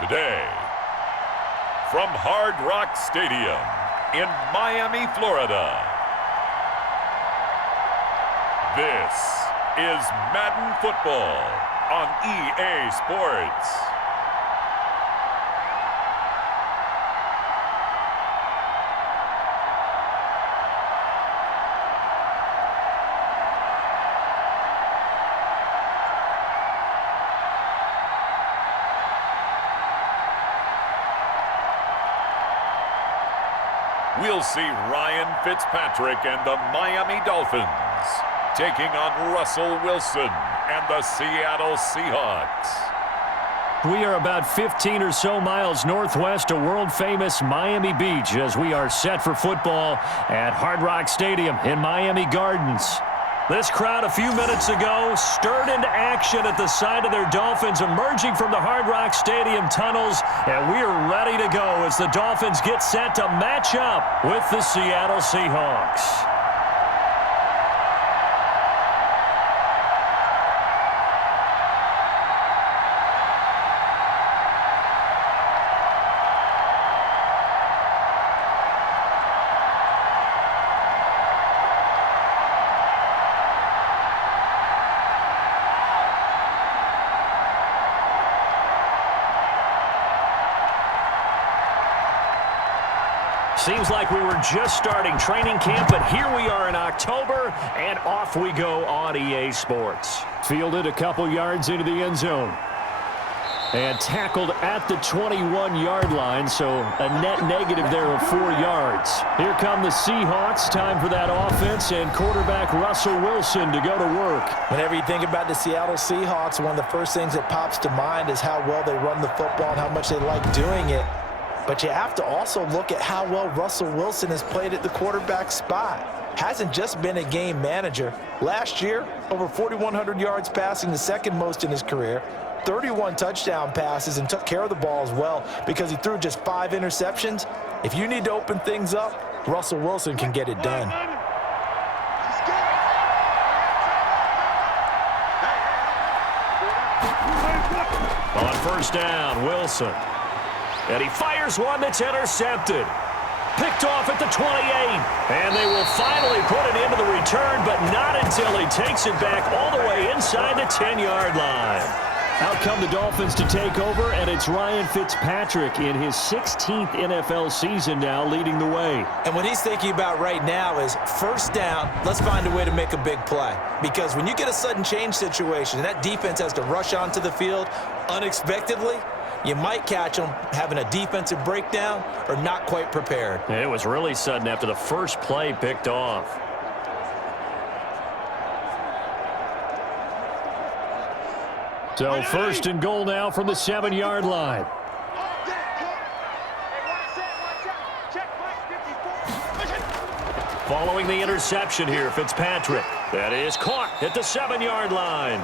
Today, from Hard Rock Stadium in Miami, Florida, this is Madden Football on EA Sports. We'll see Ryan Fitzpatrick and the Miami Dolphins taking on Russell Wilson and the Seattle Seahawks. We are about 15 or so miles northwest of world-famous Miami Beach as we are set for football at Hard Rock Stadium in Miami Gardens. This crowd a few minutes ago stirred into action at the side of their Dolphins emerging from the Hard Rock Stadium tunnels, and we are ready to go as the Dolphins get set to match up with the Seattle Seahawks. Seems like we were just starting training camp, but here we are in October, and off we go on EA Sports. Fielded a couple yards into the end zone. And tackled at the 21-yard line, so a net negative there of 4 yards. Here come the Seahawks. Time for that offense and quarterback Russell Wilson to go to work. Whenever you think about the Seattle Seahawks, one of the first things that pops to mind is how well they run the football and how much they like doing it. But you have to also look at how well Russell Wilson has played at the quarterback spot. Hasn't just been a game manager. Last year, over 4,100 yards passing, the second most in his career. 31 touchdown passes and took care of the ball as well because he threw just 5 interceptions. If you need to open things up, Russell Wilson can get it done. On first down, Wilson. And he fires one that's intercepted. Picked off at the 28. And they will finally put it into the return, but not until he takes it back all the way inside the 10-yard line. Out come the Dolphins to take over, and it's Ryan Fitzpatrick in his 16th NFL season now leading the way. And what he's thinking about right now is first down, let's find a way to make a big play. Because when you get a sudden change situation, and that defense has to rush onto the field unexpectedly, you might catch them having a defensive breakdown or not quite prepared. It was really sudden after the first play picked off. So first and goal now from the 7-yard line. Following the interception here, Fitzpatrick. That is caught at the 7-yard line.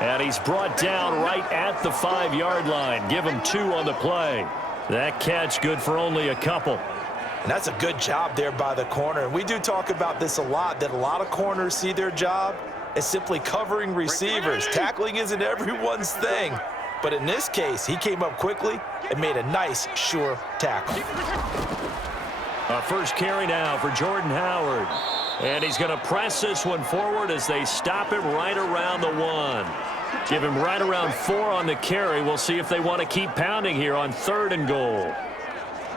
And he's brought down right at the 5-yard line. Give him 2 on the play. That catch good for only a couple. And that's a good job there by the corner. We do talk about this a lot, that a lot of corners see their job as simply covering receivers. Tackling isn't everyone's thing. But in this case, he came up quickly and made a nice, sure tackle. A first carry now for Jordan Howard. And he's going to press this one forward as they stop him right around the 1. Give him right around 4 on the carry. We'll see if they want to keep pounding here on 3rd and goal.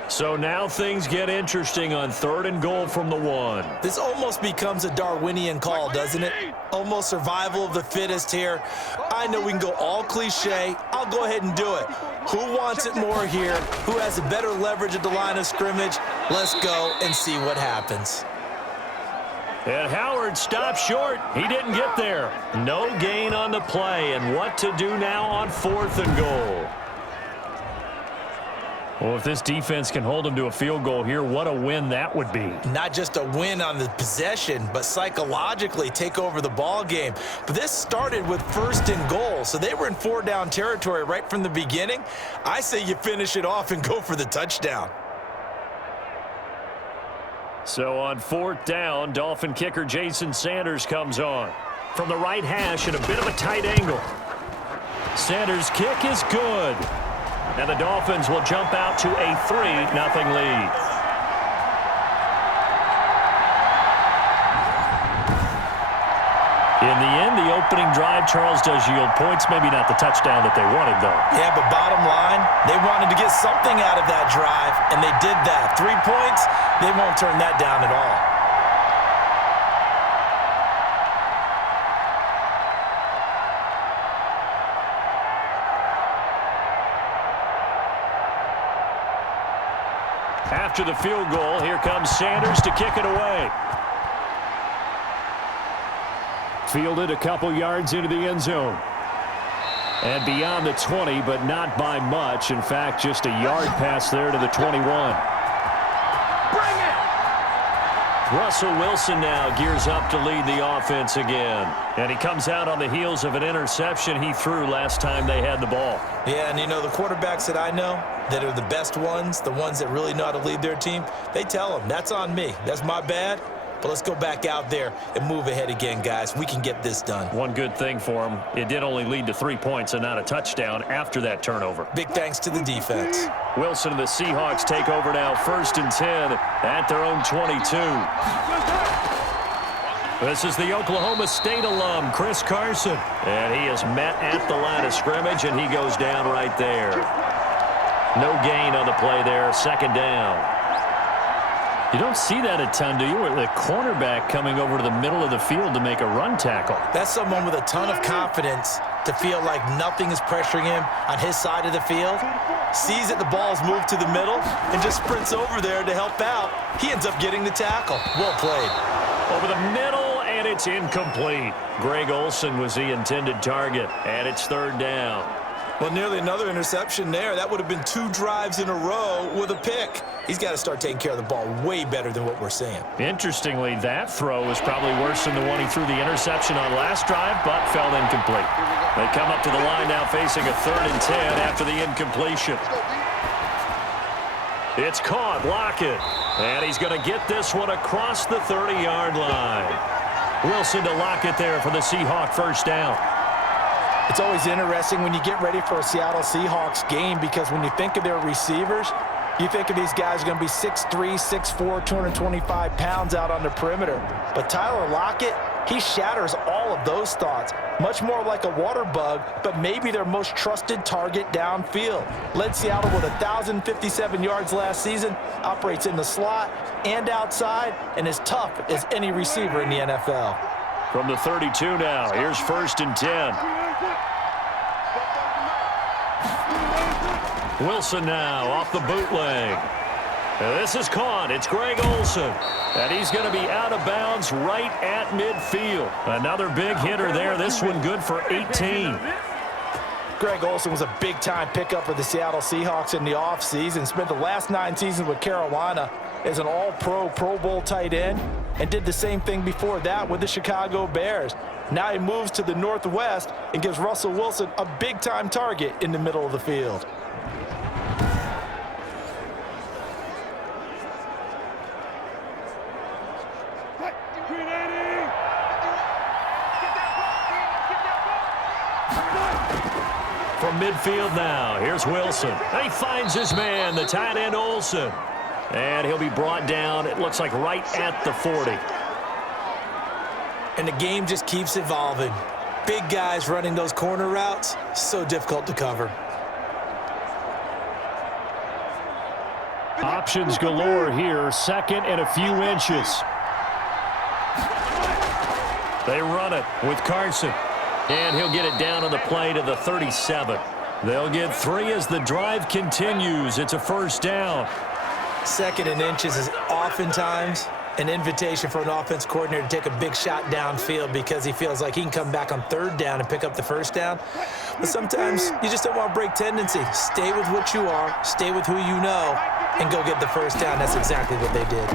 So now things get interesting on 3rd and goal from the 1. This almost becomes a Darwinian call, doesn't it? Almost survival of the fittest here. I know we can go all cliche. I'll go ahead and do it. Who wants it more here? Who has a better leverage at the line of scrimmage? Let's go and see what happens. And Howard stopped short. He didn't get there. No gain on the play. And what to do now on 4th and goal? Well, if this defense can hold them to a field goal here, what a win that would be. Not just a win on the possession, but psychologically take over the ball game. But this started with 1st and goal, so they were in 4-down territory right from the beginning. I say you finish it off and go for the touchdown. So on 4th down, Dolphin kicker Jason Sanders comes on. From the right hash at a bit of a tight angle. Sanders' kick is good. And the Dolphins will jump out to a 3-0 lead. In the end, the opening drive, Charles, does yield points. Maybe not the touchdown that they wanted, though. Yeah, but bottom line, they wanted to get something out of that drive, and they did that. 3 points, they won't turn that down at all. After the field goal, here comes Sanders to kick it away. Fielded a couple yards into the end zone. And beyond the 20, but not by much. In fact, just a yard pass there to the 21. Bring it! Russell Wilson now gears up to lead the offense again. And he comes out on the heels of an interception he threw last time they had the ball. Yeah, and you know, the quarterbacks that I know that are the best ones, the ones that really know how to lead their team, they tell them, that's on me. That's my bad. But let's go back out there and move ahead again, guys. We can get this done. One good thing for him, it did only lead to 3 points and not a touchdown after that turnover. Big thanks to the defense. Wilson and the Seahawks take over now, 1st and 10 at their own 22. This is the Oklahoma State alum, Chris Carson. And he is met at the line of scrimmage, and he goes down right there. No gain on the play there, 2nd down. You don't see that a ton, do you? The cornerback coming over to the middle of the field to make a run tackle. That's someone with a ton of confidence to feel like nothing is pressuring him on his side of the field. Sees that the ball's moved to the middle and just sprints over there to help out. He ends up getting the tackle. Well played. Over the middle, and it's incomplete. Greg Olsen was the intended target, and it's 3rd down. Well, nearly another interception there. That would have been 2 drives in a row with a pick. He's got to start taking care of the ball way better than what we're seeing. Interestingly, that throw was probably worse than the one he threw the interception on last drive, but fell incomplete. They come up to the line now facing a 3rd and 10 after the incompletion. It's caught, Lockett. And he's going to get this one across the 30-yard line. Wilson to Lockett there for the Seahawk 1st down. It's always interesting when you get ready for a Seattle Seahawks game because when you think of their receivers, you think of these guys going to be 6'3", 6'4", 225 pounds out on the perimeter. But Tyler Lockett, he shatters all of those thoughts. Much more like a water bug, but maybe their most trusted target downfield. Led Seattle with 1,057 yards last season, operates in the slot and outside, and is tough as any receiver in the NFL. From the 32 now, here's 1st and 10. Wilson now off the bootleg. This is caught. It's Greg Olsen. And he's going to be out of bounds right at midfield. Another big hitter there. This one good for 18. Greg Olsen was a big-time pickup for the Seattle Seahawks in the offseason. Spent the last 9 seasons with Carolina as an all-pro, Pro Bowl tight end, and did the same thing before that with the Chicago Bears. Now he moves to the Northwest and gives Russell Wilson a big-time target in the middle of the field. From midfield now, here's Wilson. And he finds his man, the tight end Olsen. And he'll be brought down, it looks like right at the 40. And the game just keeps evolving. Big guys running those corner routes, so difficult to cover. Options galore here, 2nd and a few inches. They run it with Carson. And he'll get it down on the play to the 37. They'll get 3 as the drive continues. It's a 1st down. 2nd and inches is oftentimes an invitation for an offense coordinator to take a big shot downfield because he feels like he can come back on 3rd down and pick up the 1st down. But sometimes you just don't want to break tendency. Stay with what you are, stay with who you know, and go get the 1st down. That's exactly what they did.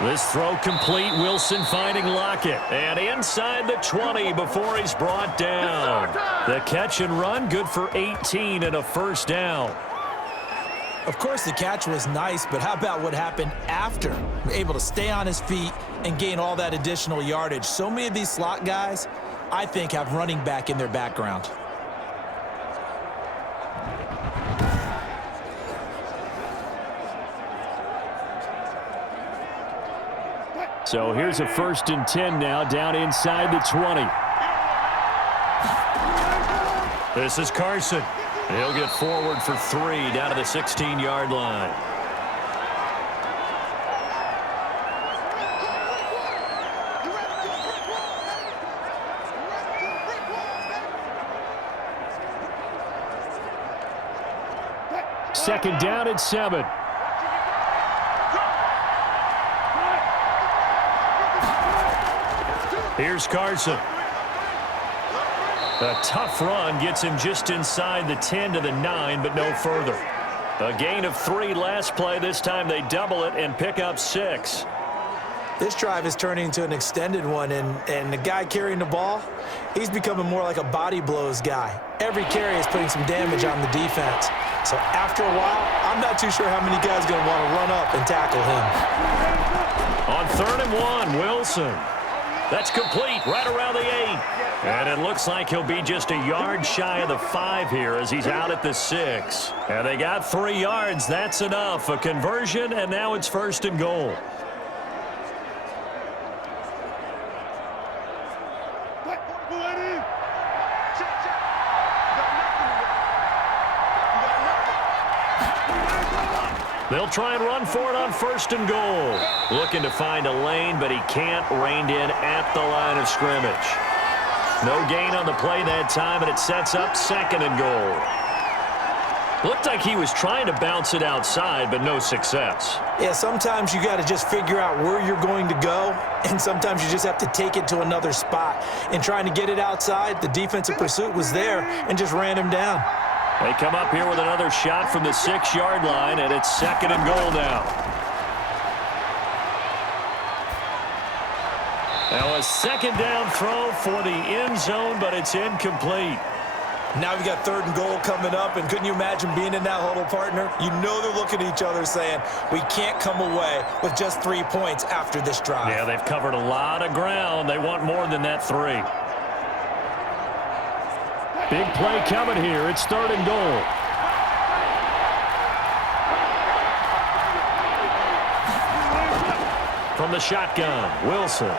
This throw complete, Wilson finding Lockett. And inside the 20 before he's brought down. The catch and run, good for 18 and a 1st down. Of course, the catch was nice, but how about what happened after? Able to stay on his feet and gain all that additional yardage. So many of these slot guys, I think, have running back in their background. So here's a 1st and 10 now, down inside the 20. This is Carson. He'll get forward for 3 down to the 16-yard line. Second down and 7. Here's Carson. A tough run gets him just inside the 10 to the 9, but no further. A gain of 3 last play. This time they double it and pick up 6. This drive is turning into an extended one, and the guy carrying the ball, he's becoming more like a body blows guy. Every carry is putting some damage on the defense. So after a while, I'm not too sure how many guys are going to want to run up and tackle him. On 3rd and 1, Wilson. That's complete right around the 8. And it looks like he'll be just a yard shy of the 5 here as he's out at the 6. And they got 3 yards. That's enough. A conversion, and now it's 1st and goal. They'll try and run for it on 1st and goal. Looking to find a lane, but he can't. Reined in at the line of scrimmage. No gain on the play that time, and it sets up 2nd and goal. Looked like he was trying to bounce it outside, but no success. Yeah, sometimes you got to just figure out where you're going to go, and sometimes you just have to take it to another spot. In trying to get it outside, the defensive pursuit was there and just ran him down. They come up here with another shot from the 6-yard line, and it's 2nd and goal now. Now a 2nd down throw for the end zone, but it's incomplete. Now we got 3rd and goal coming up, and couldn't you imagine being in that huddle, partner? You know they're looking at each other saying, we can't come away with just 3 points after this drive. Yeah, they've covered a lot of ground. They want more than that 3. Big play coming here. It's 3rd and goal. From the shotgun, Wilson.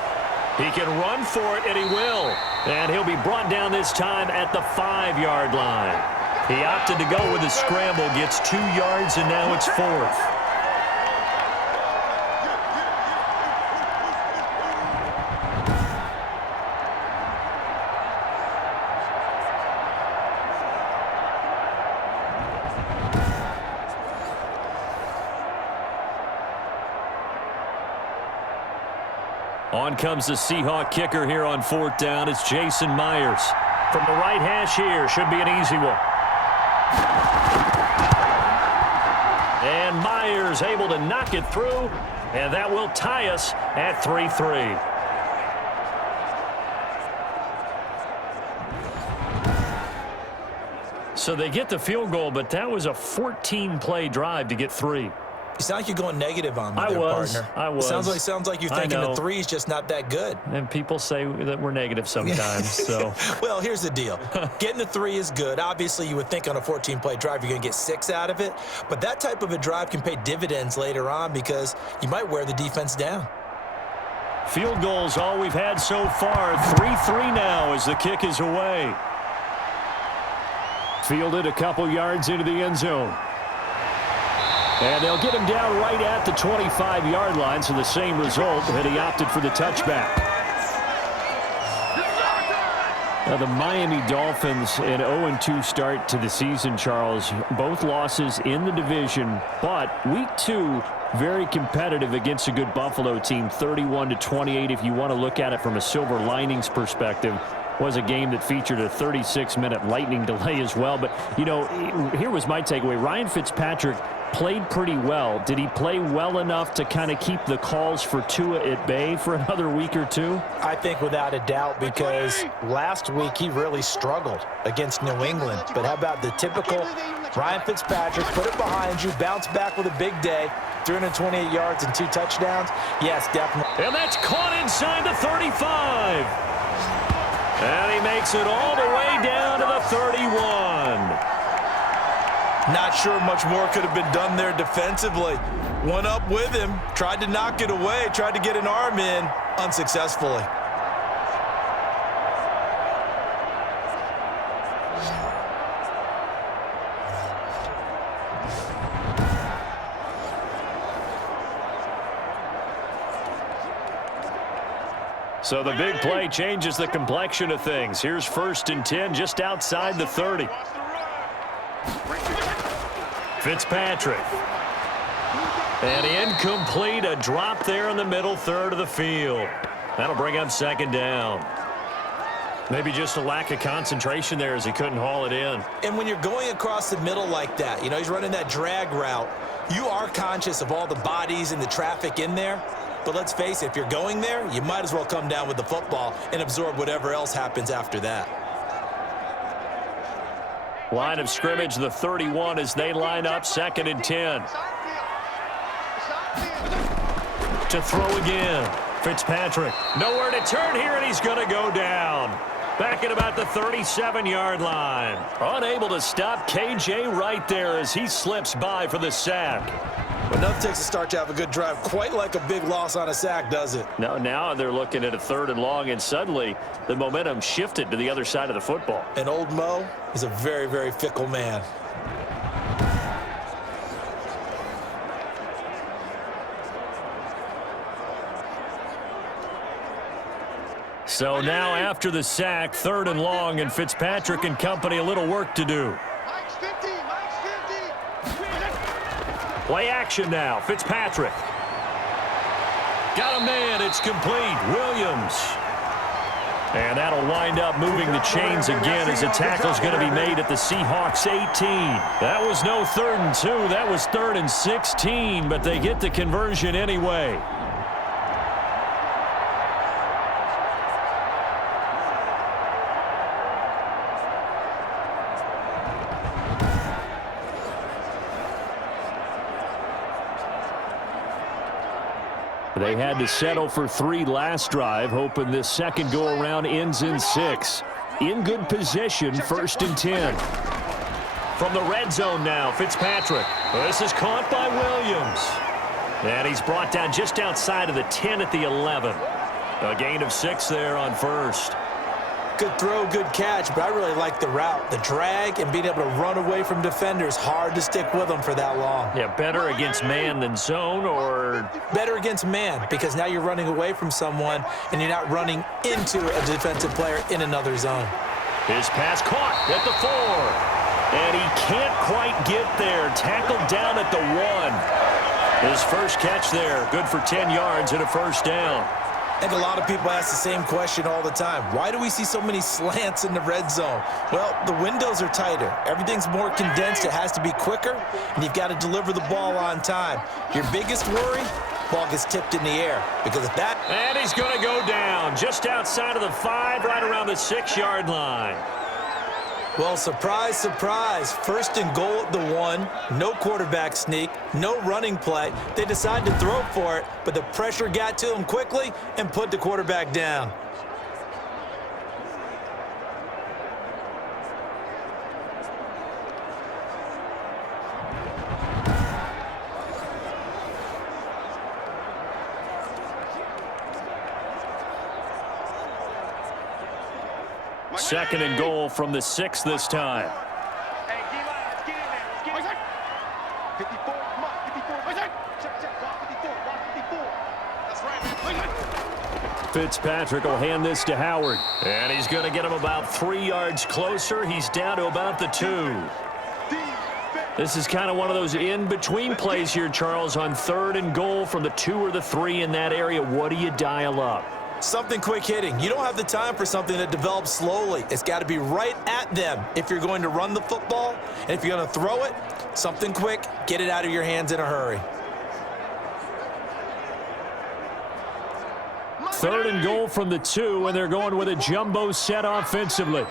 He can run for it, and he will. And he'll be brought down this time at the 5-yard line. He opted to go with a scramble, gets 2 yards, and now it's 4th. On comes the Seahawk kicker here on 4th down. It's Jason Myers. From the right hash here, should be an easy one. And Myers able to knock it through, and that will tie us at 3-3. So they get the field goal, but that was a 14-play drive to get 3. You sound like you're going negative on me, partner. I was. Sounds like you're thinking the 3's just not that good. And people say that we're negative sometimes. So, well, here's the deal. Getting the 3 is good. Obviously, you would think on a 14-play drive you're going to get 6 out of it. But that type of a drive can pay dividends later on because you might wear the defense down. Field goals all we've had so far. 3-3 now as the kick is away. Fielded a couple yards into the end zone. And they'll get him down right at the 25-yard line, so the same result, and he opted for the touchback. Now the Miami Dolphins, an 0-2 start to the season, Charles. Both losses in the division, but week 2, very competitive against a good Buffalo team, 31-28 if you want to look at it from a silver linings perspective. Was a game that featured a 36-minute lightning delay as well. But, you know, here was my takeaway. Ryan Fitzpatrick played pretty well. Did he play well enough to kind of keep the calls for Tua at bay for another week or 2? I think without a doubt, because last week he really struggled against New England. But how about the typical Ryan Fitzpatrick, put it behind you, bounce back with a big day, 328 yards and 2 touchdowns? Yes, definitely. And that's caught inside the 35. And he makes it all the way down to the 31. Not sure much more could have been done there defensively. One up with him, tried to knock it away, tried to get an arm in, unsuccessfully. So the big play changes the complexion of things. Here's 1st and 10 just outside the 30. Fitzpatrick. And incomplete, a drop there in the middle third of the field. That'll bring up 2nd down. Maybe just a lack of concentration there as he couldn't haul it in. And when you're going across the middle like that, you know, he's running that drag route, you are conscious of all the bodies and the traffic in there. But let's face it, if you're going there, you might as well come down with the football and absorb whatever else happens after that. Line of scrimmage, the 31 as they line up, 2nd and 10. To throw again. Fitzpatrick. Nowhere to turn here, and he's going to go down. Back at about the 37-yard line. Unable to stop KJ right there as he slips by for the sack. But nothing takes a start to have a good drive quite like a big loss on a sack, does it? No, now they're looking at a 3rd and long, and suddenly the momentum shifted to the other side of the football. And old Mo is a very, very fickle man. So now after the sack, 3rd and long, and Fitzpatrick and company a little work to do. Play action now. Fitzpatrick. Got a man. It's complete. Williams. And that'll wind up moving the chains again as the tackle's going to be made at the Seahawks 18. That was no 3rd and 2. That was 3rd and 16, but they get the conversion anyway. They had to settle for 3 last drive, hoping this second go-around ends in 6. In good position, 1st and 10. From the red zone now, Fitzpatrick. This is caught by Williams. And he's brought down just outside of the 10 at the 11. A gain of 6 there on 1st. Good throw, good catch, but I really like the route. The drag and being able to run away from defenders, hard to stick with them for that long. Yeah, better against man than zone, or? Better against man, because now you're running away from someone and you're not running into a defensive player in another zone. His pass caught at the 4. And he can't quite get there. Tackled down at the 1. His first catch there, good for 10 yards and a 1st down. I think a lot of people ask the same question all the time. Why do we see so many slants in the red zone? Well, the windows are tighter. Everything's more condensed. It has to be quicker, and you've got to deliver the ball on time. Your biggest worry, ball gets tipped in the air. Because if that... And he's going to go down just outside of the 5, right around the 6-yard line. Well, surprise, surprise. 1st and goal at the 1. No quarterback sneak. No running play. They decided to throw for it, but the pressure got to them quickly and put the quarterback down. Second and goal from the 6 this time. Hey, let's get in there. Let's get in there. 54, come on, 54. Check, block 54, block 54. That's right, man. Fitzpatrick will hand this to Howard. And he's going to get him about 3 yards closer. He's down to about the 2. This is kind of one of those in-between plays here, Charles, on 3rd and goal from the 2 or the 3 in that area. What do you dial up? Something quick hitting. You don't have the time for something that develops slowly. It's got to be right at them if you're going to run the football. And if you're going to throw it, something quick, get it out of your hands in a hurry. 3rd and goal from the 2, and they're going with a jumbo set offensively.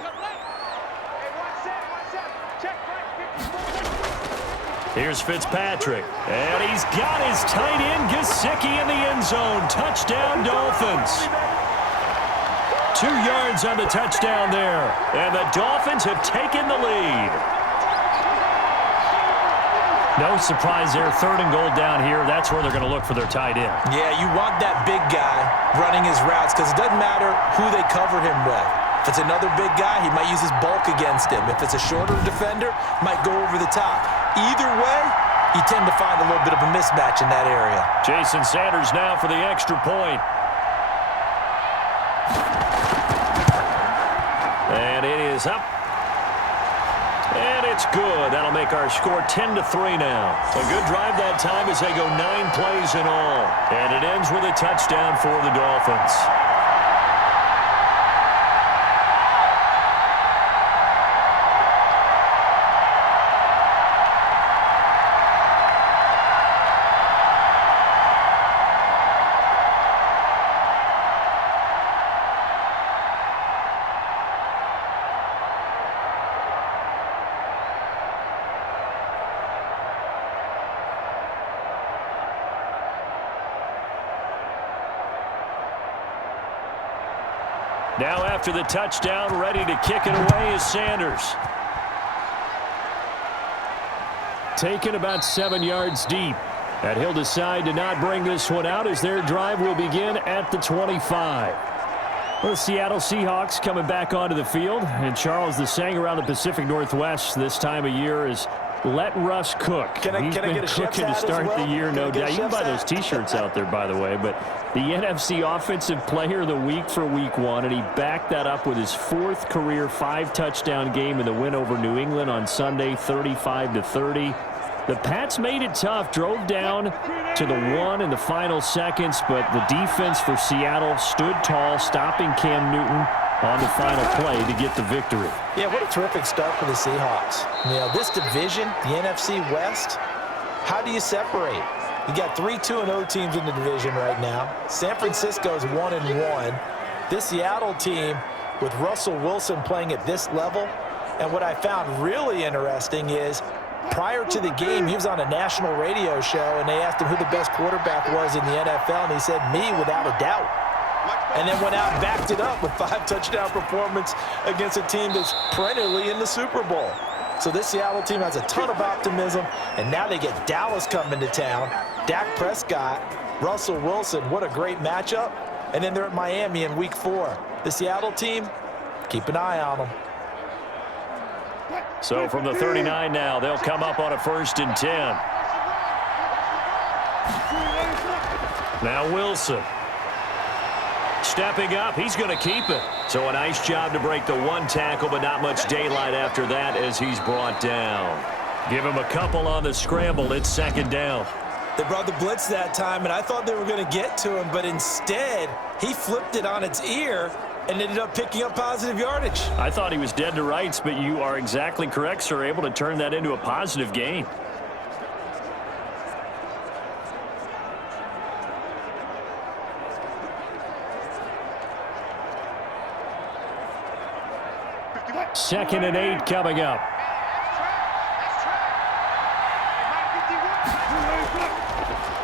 Here's Fitzpatrick, and he's got his tight end Gesicki in the end zone. Touchdown, Dolphins. 2 yards on the touchdown there, and the Dolphins have taken the lead. No surprise there. 3rd and goal down here. That's where they're going to look for their tight end. Yeah, you want that big guy running his routes because it doesn't matter who they cover him with. If it's another big guy, he might use his bulk against him. If it's a shorter defender, might go over the top. Either way, you tend to find a little bit of a mismatch in that area. Jason Sanders now for the extra point. And it is up. And it's good. That'll make our score 10-3 now. A good drive that time as they go 9 plays in all. And it ends with a touchdown for the Dolphins. Now after the touchdown, ready to kick it away is Sanders. Taken about 7 yards deep. And he'll decide to not bring this one out as their drive will begin at the 25. Well, the Seattle Seahawks coming back onto the field. And Charles, the saying around the Pacific Northwest this time of year is let Russ cook. He's been cooking to start the year, no doubt. You can buy those T-shirts out there, by the way. But the NFC Offensive Player of the Week for Week 1, and he backed that up with his 4th career 5-touchdown game in the win over New England on Sunday, 35-30. The Pats made it tough, drove down to the 1 in the final seconds, but the defense for Seattle stood tall, stopping Cam Newton on the final play to get the victory. Yeah, what a terrific start for the Seahawks. You know, this division, the NFC West, how do you separate? You got 3 2-0 teams in the division right now. San Francisco's 1-1. This Seattle team with Russell Wilson playing at this level. And what I found really interesting is prior to the game, he was on a national radio show, and they asked him who the best quarterback was in the NFL, and he said, me, without a doubt. And then went out and backed it up with 5-touchdown performance against a team that's perennially in the Super Bowl. So this Seattle team has a ton of optimism, and now they get Dallas coming to town. Dak Prescott, Russell Wilson, what a great matchup. And then they're at Miami in Week 4. The Seattle team, keep an eye on them. So from the 39 now, they'll come up on a 1st and 10. Now Wilson. Stepping up, he's going to keep it. So a nice job to break the 1 tackle, but not much daylight after that as he's brought down. Give him a couple on the scramble. It's 2nd down. They brought the blitz that time, and I thought they were going to get to him, but instead he flipped it on its ear and ended up picking up positive yardage. I thought he was dead to rights, but you are exactly correct, sir. Able to turn that into a positive gain. Second and 8 coming up.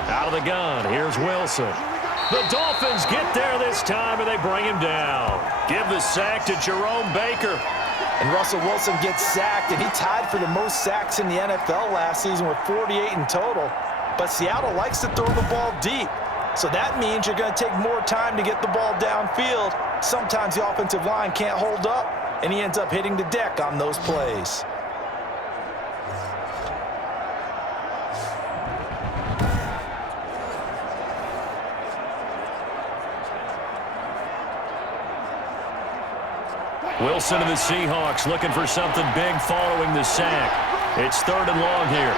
Out of the gun, here's Wilson. The Dolphins get there this time, and they bring him down. Give the sack to Jerome Baker. And Russell Wilson gets sacked, and he tied for the most sacks in the NFL last season with 48 in total. But Seattle likes to throw the ball deep. So that means you're going to take more time to get the ball downfield. Sometimes the offensive line can't hold up, and he ends up hitting the deck on those plays. Wilson and the Seahawks looking for something big following the sack. It's 3rd and long here.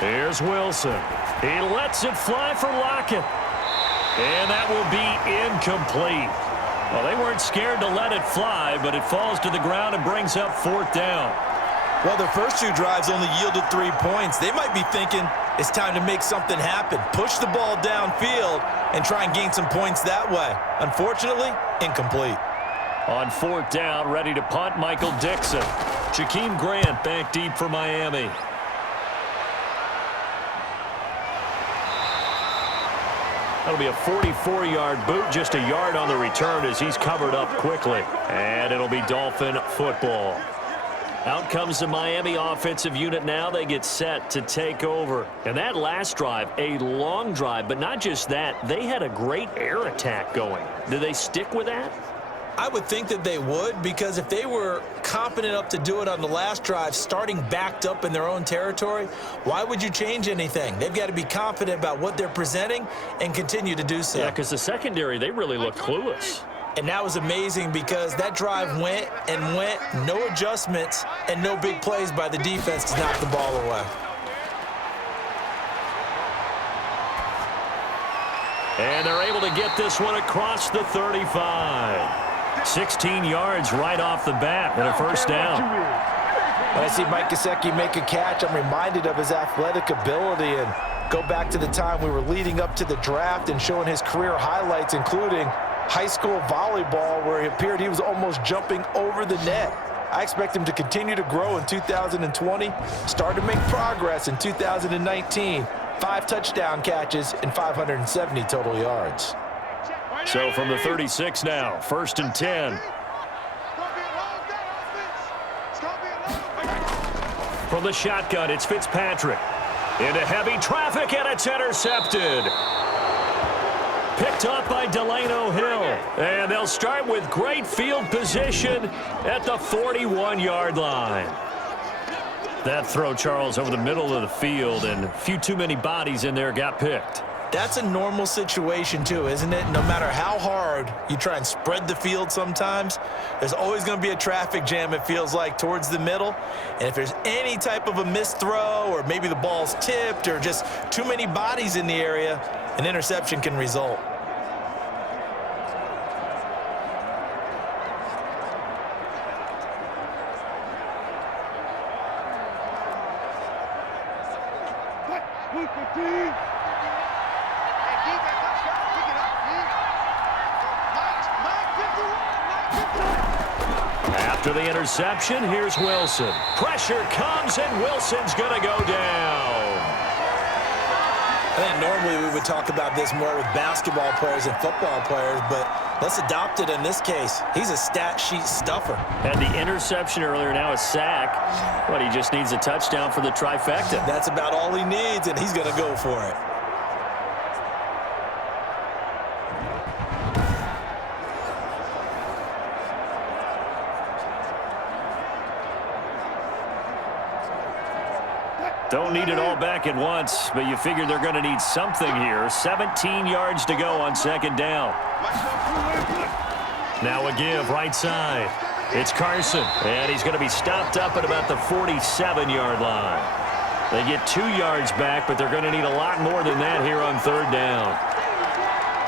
Here's Wilson. He lets it fly for Lockett. And that will be incomplete. Well, they weren't scared to let it fly, but it falls to the ground and brings up 4th down. Well, their first 2 drives only yielded 3 points. They might be thinking it's time to make something happen. Push the ball downfield and try and gain some points that way. Unfortunately, incomplete. On 4th down, ready to punt, Michael Dixon. Jakeem Grant back deep for Miami. That'll be a 44-yard boot, just a yard on the return as he's covered up quickly. And it'll be Dolphin football. Out comes the Miami offensive unit now. They get set to take over. And that last drive, a long drive, but not just that. They had a great air attack going. Do they stick with that? I would think that they would, because if they were confident enough to do it on the last drive, starting backed up in their own territory, why would you change anything? They've got to be confident about what they're presenting and continue to do so. Yeah, because the secondary, they really look clueless. And that was amazing because that drive went and went, no adjustments and no big plays by the defense to knock the ball away. And they're able to get this one across the 35. 16 yards right off the bat and a first down. When I see Mike Gesicki make a catch, I'm reminded of his athletic ability and go back to the time we were leading up to the draft and showing his career highlights, including high school volleyball, where he appeared he was almost jumping over the net. I expect him to continue to grow in 2020, start to make progress in 2019. 5 touchdown catches and 570 total yards. So from the 36 now, 1st and 10. From the shotgun, it's Fitzpatrick. Into heavy traffic, and it's intercepted. Picked up by Delano Hill. And they'll start with great field position at the 41-yard line. That throw, Charles, over the middle of the field, and a few too many bodies in there got picked. That's a normal situation too, isn't it? No matter how hard you try and spread the field sometimes, there's always going to be a traffic jam, it feels like, towards the middle. And if there's any type of a missed throw, or maybe the ball's tipped, or just too many bodies in the area, an interception can result. After the interception, here's Wilson. Pressure comes, and Wilson's going to go down. I think normally we would talk about this more with basketball players and football players, but let's adopt it in this case. He's a stat sheet stuffer. Had the interception earlier, now a sack. But he just needs a touchdown for the trifecta. That's about all he needs, and he's going to go for it. Don't need it all back at once, but you figure they're going to need something here. 17 yards to go on 2nd down. Now a give right side. It's Carson, and he's going to be stopped up at about the 47-yard line. They get 2 yards back, but they're going to need a lot more than that here on 3rd down.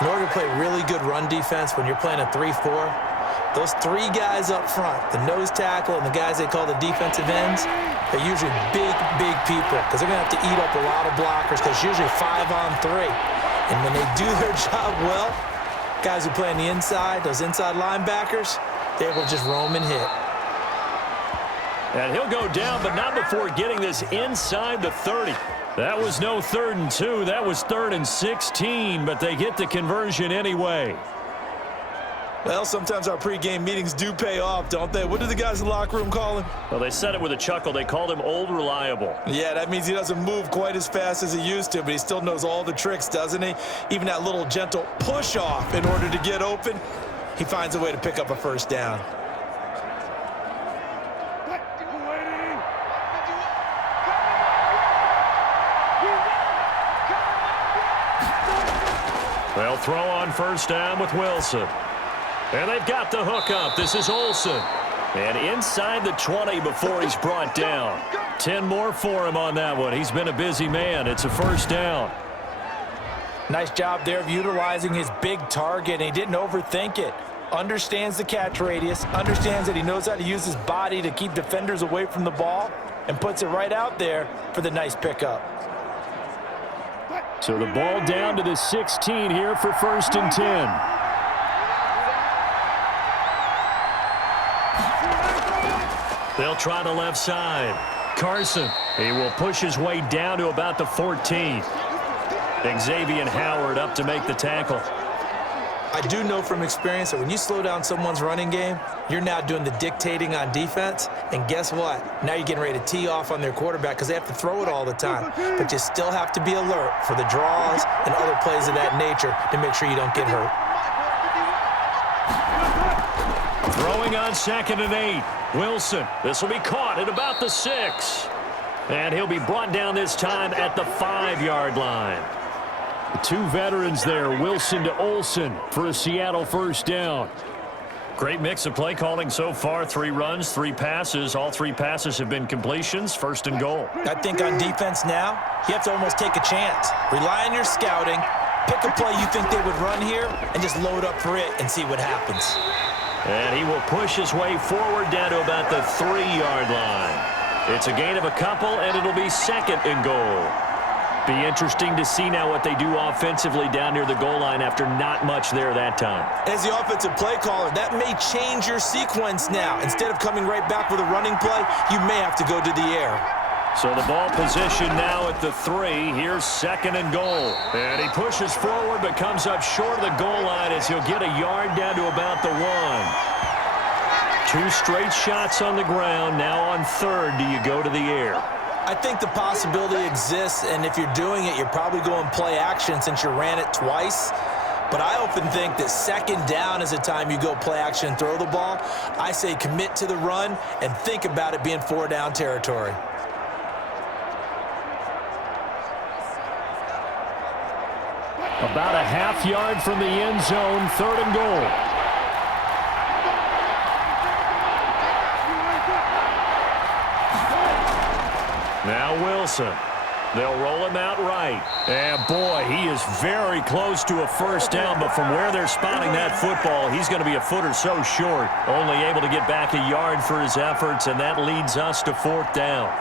In order to play really good run defense when you're playing a 3-4, those 3 guys up front, the nose tackle and the guys they call the defensive ends, they're usually big people because they're going to have to eat up a lot of blockers because it's usually 5-on-3. And when they do their job well, guys who play on the inside, those inside linebackers, they're able to just roam and hit. And he'll go down, but not before getting this inside the 30. That was no 3rd and 2. That was 3rd and 16, but they get the conversion anyway. Well, sometimes our pregame meetings do pay off, don't they? What do the guys in the locker room call him? Well, they said it with a chuckle. They called him Old Reliable. Yeah, that means he doesn't move quite as fast as he used to, but he still knows all the tricks, doesn't he? Even that little gentle push-off in order to get open, he finds a way to pick up a 1st down. They'll throw on 1st down with Wilson. And they've got the hook up. This is Olsen. And inside the 20 before he's brought down. 10 more for him on that one. He's been a busy man. It's a 1st down. Nice job there of utilizing his big target. And he didn't overthink it. Understands the catch radius. Understands that he knows how to use his body to keep defenders away from the ball. And puts it right out there for the nice pickup. So the ball down to the 16 here for 1st and 10. They'll try the left side. Carson, he will push his way down to about the 14. Xavier Howard up to make the tackle. I do know from experience that when you slow down someone's running game, you're now doing the dictating on defense. And guess what? Now you're getting ready to tee off on their quarterback because they have to throw it all the time. But you still have to be alert for the draws and other plays of that nature to make sure you don't get hurt. Throwing on 2nd and 8. Wilson. This will be caught at about the 6. And he'll be brought down this time at the 5-yard line. The two veterans there, Wilson to Olsen for a Seattle first down. Great mix of play calling so far. 3 runs, 3 passes. All 3 passes have been completions. 1st and goal. I think on defense now, you have to almost take a chance. Rely on your scouting. Pick a play you think they would run here and just load up for it and see what happens. And he will push his way forward down to about the 3-yard line. It's a gain of a couple, and it'll be 2nd and goal. Be interesting to see now what they do offensively down near the goal line after not much there that time. As the offensive play caller, that may change your sequence now. Instead of coming right back with a running play, you may have to go to the air. So the ball position now at the 3. Here's 2nd and goal. And he pushes forward but comes up short of the goal line as he'll get a yard down to about the 1. 2 straight shots on the ground. Now on 3rd, do you go to the air? I think the possibility exists, and if you're doing it, you're probably going play action since you ran it twice. But I often think that 2nd down is the time you go play action and throw the ball. I say commit to the run and think about it being 4-down territory. About a half yard from the end zone, 3rd and goal. Now Wilson. They'll roll him out right. And boy, he is very close to a first down, but from where they're spotting that football, he's going to be a foot or so short. Only able to get back a yard for his efforts, and that leads us to 4th down.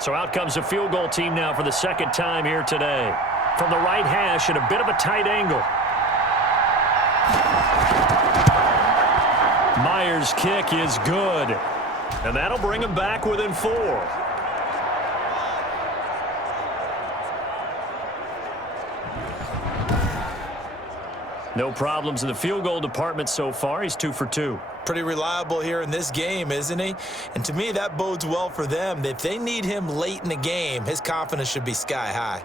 So out comes a field goal team now for the 2nd time here today. From the right hash at a bit of a tight angle. Myers' kick is good. And that'll bring him back within 4. No problems in the field goal department so far. He's 2 for 2. Pretty reliable here in this game, isn't he? And to me, that bodes well for them. If they need him late in the game, his confidence should be sky high.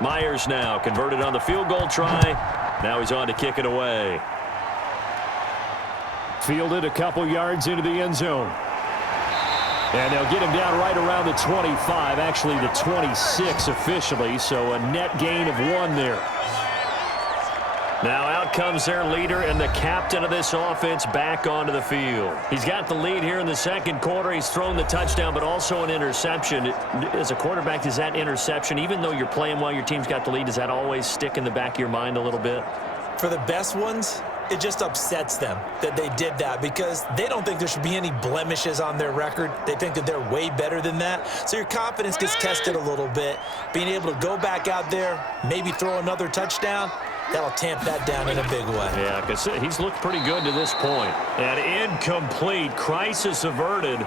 Myers now converted on the field goal try. Now he's on to kick it away. Fielded a couple yards into the end zone. And they'll get him down right around the 25, actually the 26 officially, so a net gain of 1 there. Now out comes their leader and the captain of this offense back onto the field. He's got the lead here in the 2nd quarter. He's thrown the touchdown, but also an interception. As a quarterback, is that interception, even though you're playing while your team's got the lead, does that always stick in the back of your mind a little bit? For the best ones, it just upsets them that they did that because they don't think there should be any blemishes on their record. They think that they're way better than that. So your confidence gets tested a little bit. Being able to go back out there, maybe throw another touchdown, that'll tamp that down in a big way. Yeah, because he's looked pretty good to this point. And incomplete. Crisis averted.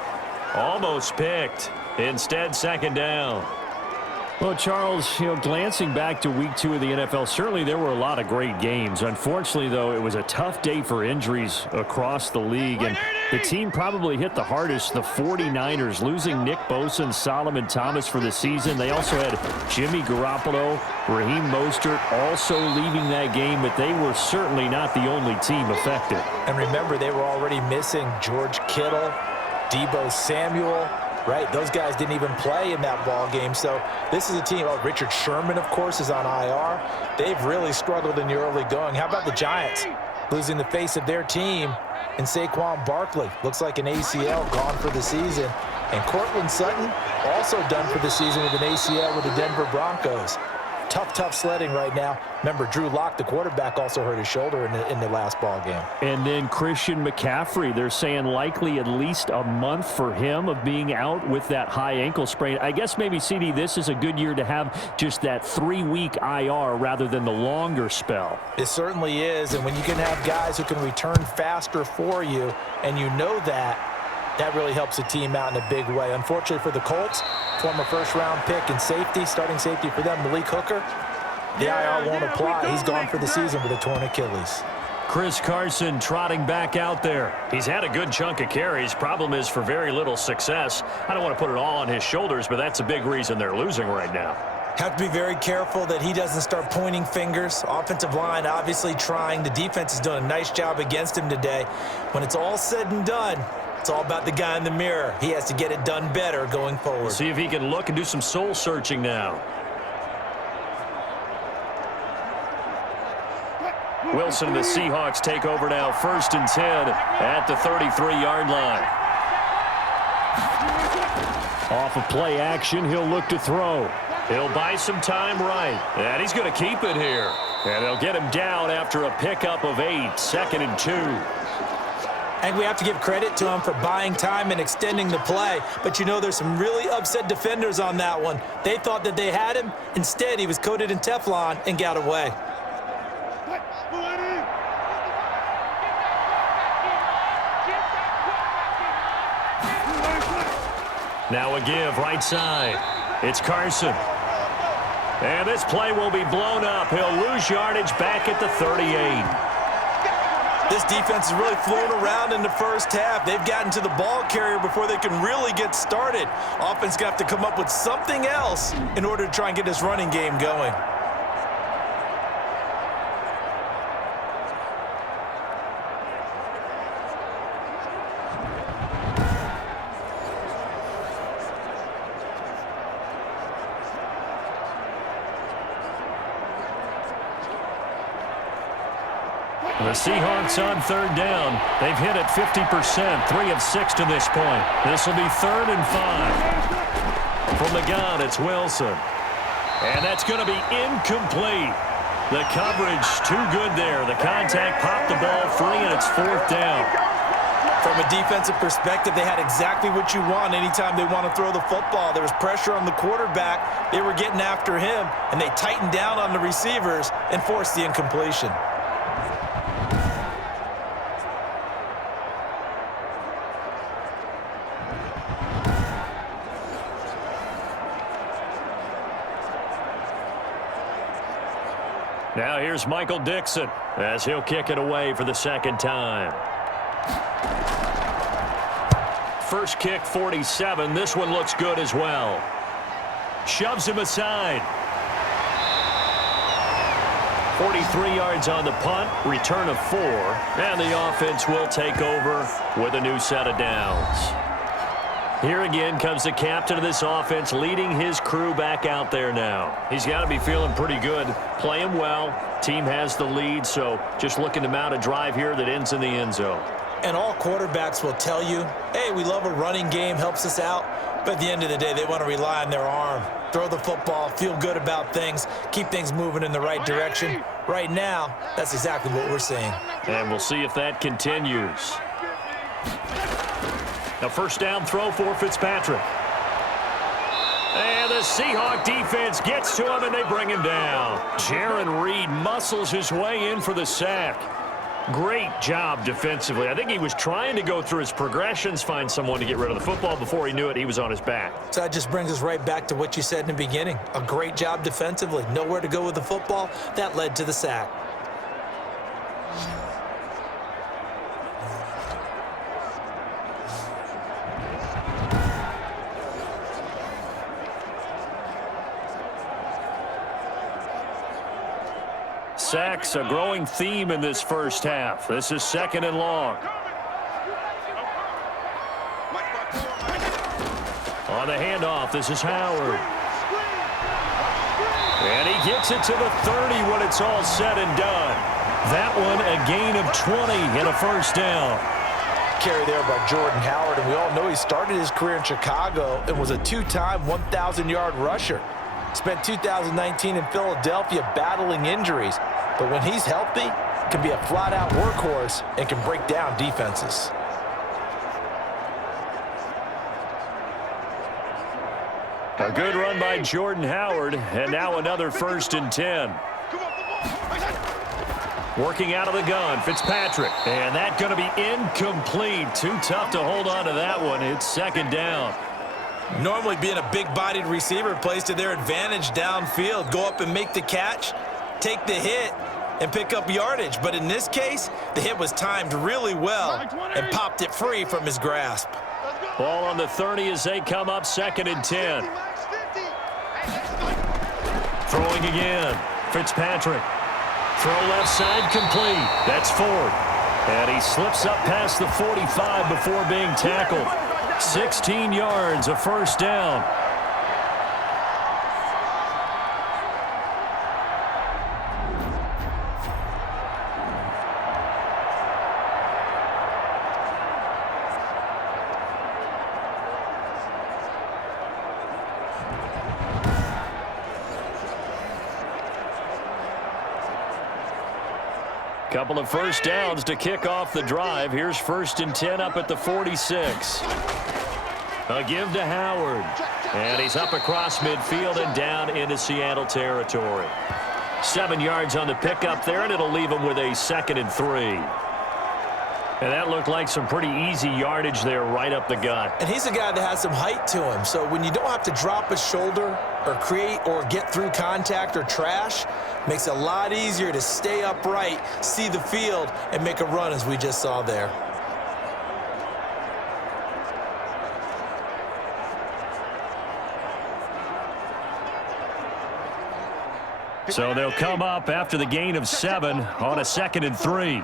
Almost picked. Instead, 2nd down. Well, Charles, glancing back to week 2 of the NFL, certainly there were a lot of great games. Unfortunately, though, it was a tough day for injuries across the league. And the team probably hit the hardest, the 49ers, losing Nick Bosa and Solomon Thomas for the season. They also had Jimmy Garoppolo, Raheem Mostert also leaving that game, but they were certainly not the only team affected. And remember, they were already missing George Kittle, Deebo Samuel, Right, those guys didn't even play in that ball game. So this is a team. Oh, Richard Sherman, of course, is on IR. They've really struggled in the early going. How about the Giants losing the face of their team in Saquon Barkley? Looks like an ACL gone for the season. And Cortland Sutton also done for the season with an ACL with the Denver Broncos. Tough sledding right now. Remember, Drew Lock, the quarterback, also hurt his shoulder in the last ball game. And then Christian McCaffrey, they're saying likely at least a month for him of being out with that high ankle sprain. I guess maybe, CD, this is a good year to have just that 3-week IR rather than the longer spell. It certainly is, and when you can have guys who can return faster for you, and you know that really helps the team out in a big way. Unfortunately for the Colts, former first-round pick and safety, starting safety for them, Malik Hooker, the IR won't apply. He's gone for the season with a torn Achilles. Chris Carson trotting back out there. He's had a good chunk of carries. Problem is for very little success. I don't want to put it all on his shoulders, but that's a big reason they're losing right now. Have to be very careful that he doesn't start pointing fingers. Offensive line obviously trying. The defense is doing a nice job against him today. When it's all said and done, it's all about the guy in the mirror. He has to get it done better going forward. We'll see if he can look and do some soul searching now. Wilson and the Seahawks take over now, 1st and 10 at the 33-yard line. Off of play action, he'll look to throw. He'll buy some time right, and he's going to keep it here. And they'll get him down after a pickup of 8, 2nd and 2. And we have to give credit to him for buying time and extending the play. But you know, there's some really upset defenders on that one. They thought that they had him. Instead, he was coated in Teflon and got away. Now a give right side. It's Carson. And this play will be blown up. He'll lose yardage back at the 38. This defense has really flown around in the first half. They've gotten to the ball carrier before they can really get started. Offense got to come up with something else in order to try and get this running game going. The Seahawks on 3rd down. They've hit it 50%, 3 of 6 to this point. This will be 3rd and 5. From the gun, it's Wilson. And that's going to be incomplete. The coverage too good there. The contact popped the ball free, and it's 4th down. From a defensive perspective, they had exactly what you want anytime they want to throw the football. There was pressure on the quarterback. They were getting after him, and they tightened down on the receivers and forced the incompletion. Now here's Michael Dixon as he'll kick it away for the 2nd time. First kick, 47. This one looks good as well. Shoves him aside. 43 yards on the punt, return of 4, and the offense will take over with a new set of downs. Here again comes the captain of this offense leading his crew back out there now. He's got to be feeling pretty good, playing well. Team has the lead, so just looking to mount a drive here that ends in the end zone. And all quarterbacks will tell you, hey, we love a running game, helps us out. But at the end of the day, they want to rely on their arm. Throw the football, feel good about things, keep things moving in the right direction. Right now, that's exactly what we're seeing. And we'll see if that continues. A 1st down throw for Fitzpatrick. And the Seahawk defense gets to him, and they bring him down. Jaron Reed muscles his way in for the sack. Great job defensively. I think he was trying to go through his progressions, find someone to get rid of the football. Before he knew it, he was on his back. So that just brings us right back to what you said in the beginning. A great job defensively. Nowhere to go with the football. That led to the sack. Sacks, a growing theme in this first half. This is 2nd and long. On the handoff, this is Howard. And he gets it to the 30 when it's all said and done. That one a gain of 20 and a first down. Carry there by Jordan Howard, and we all know he started his career in Chicago and was a two-time 1,000-yard rusher. Spent 2019 in Philadelphia battling injuries, but when he's healthy, can be a flat-out workhorse and can break down defenses. A good run by Jordan Howard, and now another 1st and 10. Working out of the gun, Fitzpatrick, and that's going to be incomplete. Too tough to hold on to that one. It's 2nd down. Normally being a big-bodied receiver plays to their advantage downfield. Go up and make the catch, take the hit, and pick up yardage. But in this case, the hit was timed really well and popped it free from his grasp. Ball on the 30 as they come up 2nd and 10. Throwing again. Fitzpatrick. Throw left side complete. That's Ford. And he slips up past the 45 before being tackled. 16 yards, a first down. Couple of first downs to kick off the drive. Here's 1st and 10 up at the 46. A give to Howard. And he's up across midfield and down into Seattle territory. 7 yards on the pickup there, and it'll leave him with a 2nd and 3. And that looked like some pretty easy yardage there right up the gut. And he's a guy that has some height to him. So when you don't have to drop a shoulder or create or get through contact or trash, makes it a lot easier to stay upright, see the field, and make a run as we just saw there. So they'll come up after the gain of 7 on a 2nd and 3.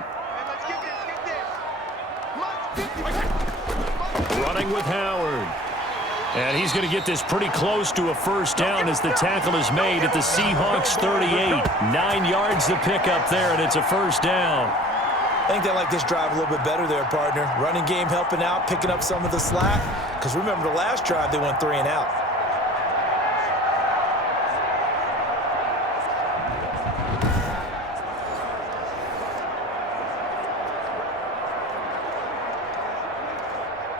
Running with Howard. And he's going to get this pretty close to a first down as the tackle is made at the Seahawks 38. 9 yards to pick up there, and it's a first down. I think they like this drive a little bit better there, partner. Running game helping out, picking up some of the slack. Because remember the last drive, they went 3 and out.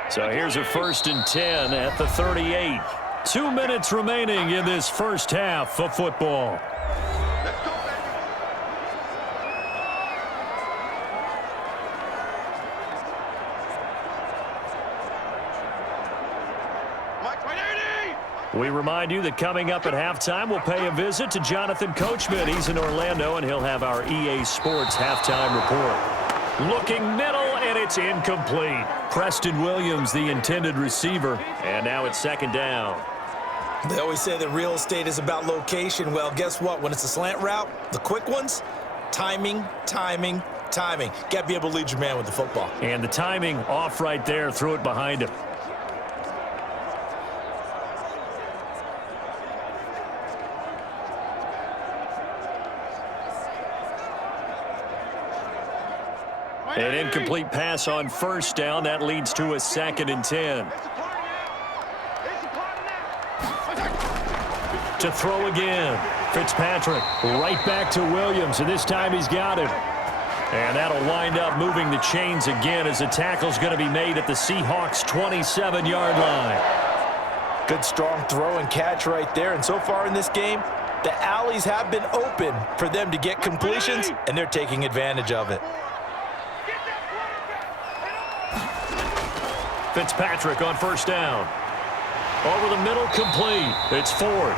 So here's a 1st and 10 at the 38. 2 minutes remaining in this first half of football. Let's go, baby. Mike, 180. We remind you that coming up at halftime, we'll pay a visit to Jonathan Coachman. He's in Orlando, and he'll have our EA Sports halftime report. Looking middle, and it's incomplete. Preston Williams, the intended receiver, and now it's 2nd down. They always say that real estate is about location. Well, guess what? When it's a slant route, the quick ones, timing, timing, timing. Got to be able to lead your man with the football. And the timing off right there, threw it behind him. An incomplete pass on first down. That leads to a 2nd and 10. To throw again. Fitzpatrick right back to Williams, and this time he's got him. And that'll wind up moving the chains again as the tackle's going to be made at the Seahawks 27-yard line. Good strong throw and catch right there. And so far in this game, the alleys have been open for them to get completions, and they're taking advantage of it. Fitzpatrick on first down. Over the middle, complete. It's Ford.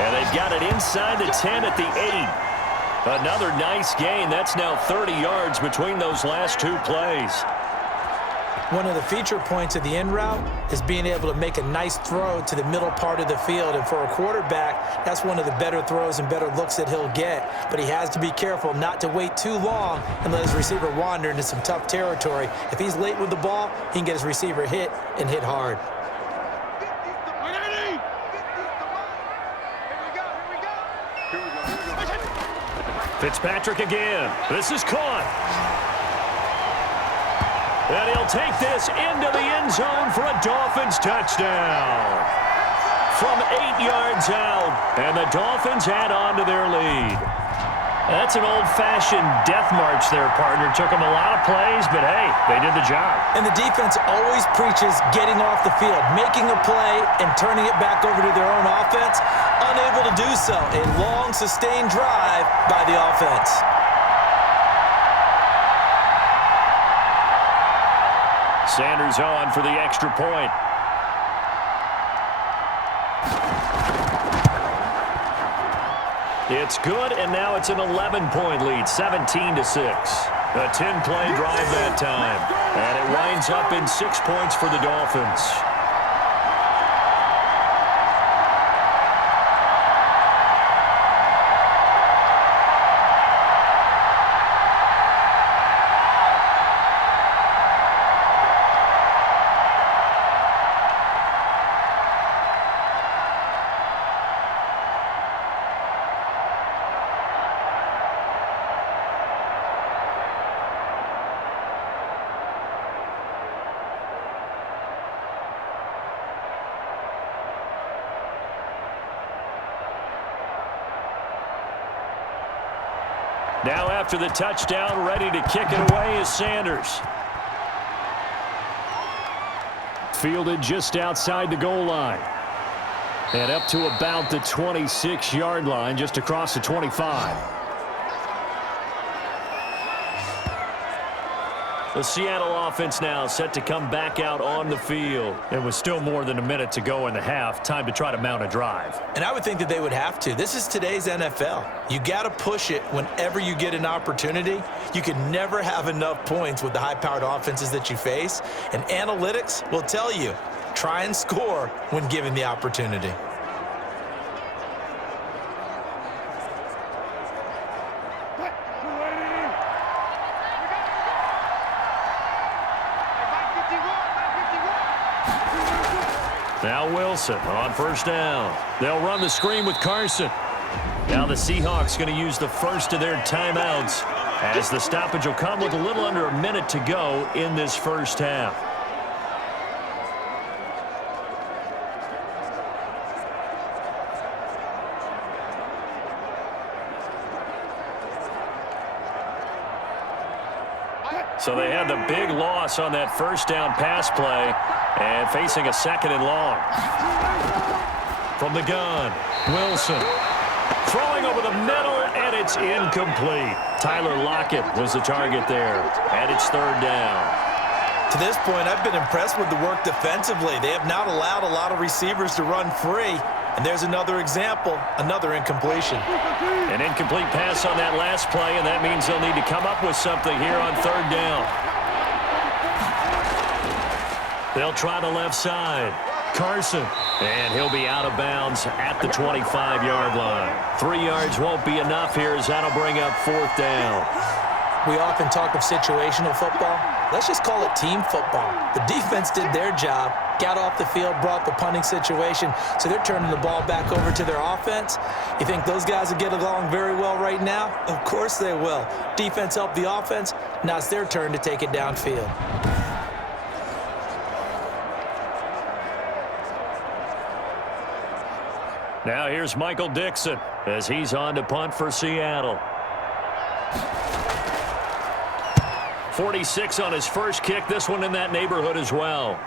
And they've got it inside the 10 at the 8. Another nice gain. That's now 30 yards between those last 2 plays. One of the feature points of the end route is being able to make a nice throw to the middle part of the field. And for a quarterback, that's one of the better throws and better looks that he'll get. But he has to be careful not to wait too long and let his receiver wander into some tough territory. If he's late with the ball, he can get his receiver hit and hit hard. Fitzpatrick again. This is caught. And he'll take this into the end zone for a Dolphins touchdown. From 8 yards out, and the Dolphins add on to their lead. That's an old-fashioned death march there, partner. Took them a lot of plays, but hey, they did the job. And the defense always preaches getting off the field, making a play and turning it back over to their own offense. Unable to do so. A long, sustained drive by the offense. Sanders on for the extra point. It's good, and now it's an 11-point lead, 17-6. A 10-play drive that time. And it winds up in 6 points for the Dolphins. Now after the touchdown, ready to kick it away is Sanders. Fielded just outside the goal line. And up to about the 26-yard line, just across the 25. The Seattle offense now set to come back out on the field. It was still more than a minute to go in the half. Time to try to mount a drive. And I would think that they would have to. This is today's NFL. You got to push it whenever you get an opportunity. You can never have enough points with the high-powered offenses that you face. And analytics will tell you, try and score when given the opportunity. Now Wilson on first down. They'll run the screen with Carson. Now the Seahawks going to use the first of their timeouts as the stoppage will come with a little under a minute to go in this first half. So they had the big loss on that first down pass play and facing a second and long. From the gun, Wilson throwing over the middle, and it's incomplete. Tyler Lockett was the target there, and it's third down. To this point, I've been impressed with the work defensively. They have not allowed a lot of receivers to run free. And there's another example, another incompletion. An incomplete pass on that last play, and that means they'll need to come up with something here on third down. They'll try the left side. Carson, and he'll be out of bounds at the 25-yard line. 3 yards won't be enough here as that'll bring up fourth down. We often talk of situational football. Let's just call it team football. The defense did their job, got off the field, brought the punting situation, so they're turning the ball back over to their offense. You think those guys will get along very well right now? Of course they will. Defense helped the offense. Now it's their turn to take it downfield. Now here's Michael Dixon as he's on to punt for Seattle. 46 on his first kick. This one in that neighborhood as well.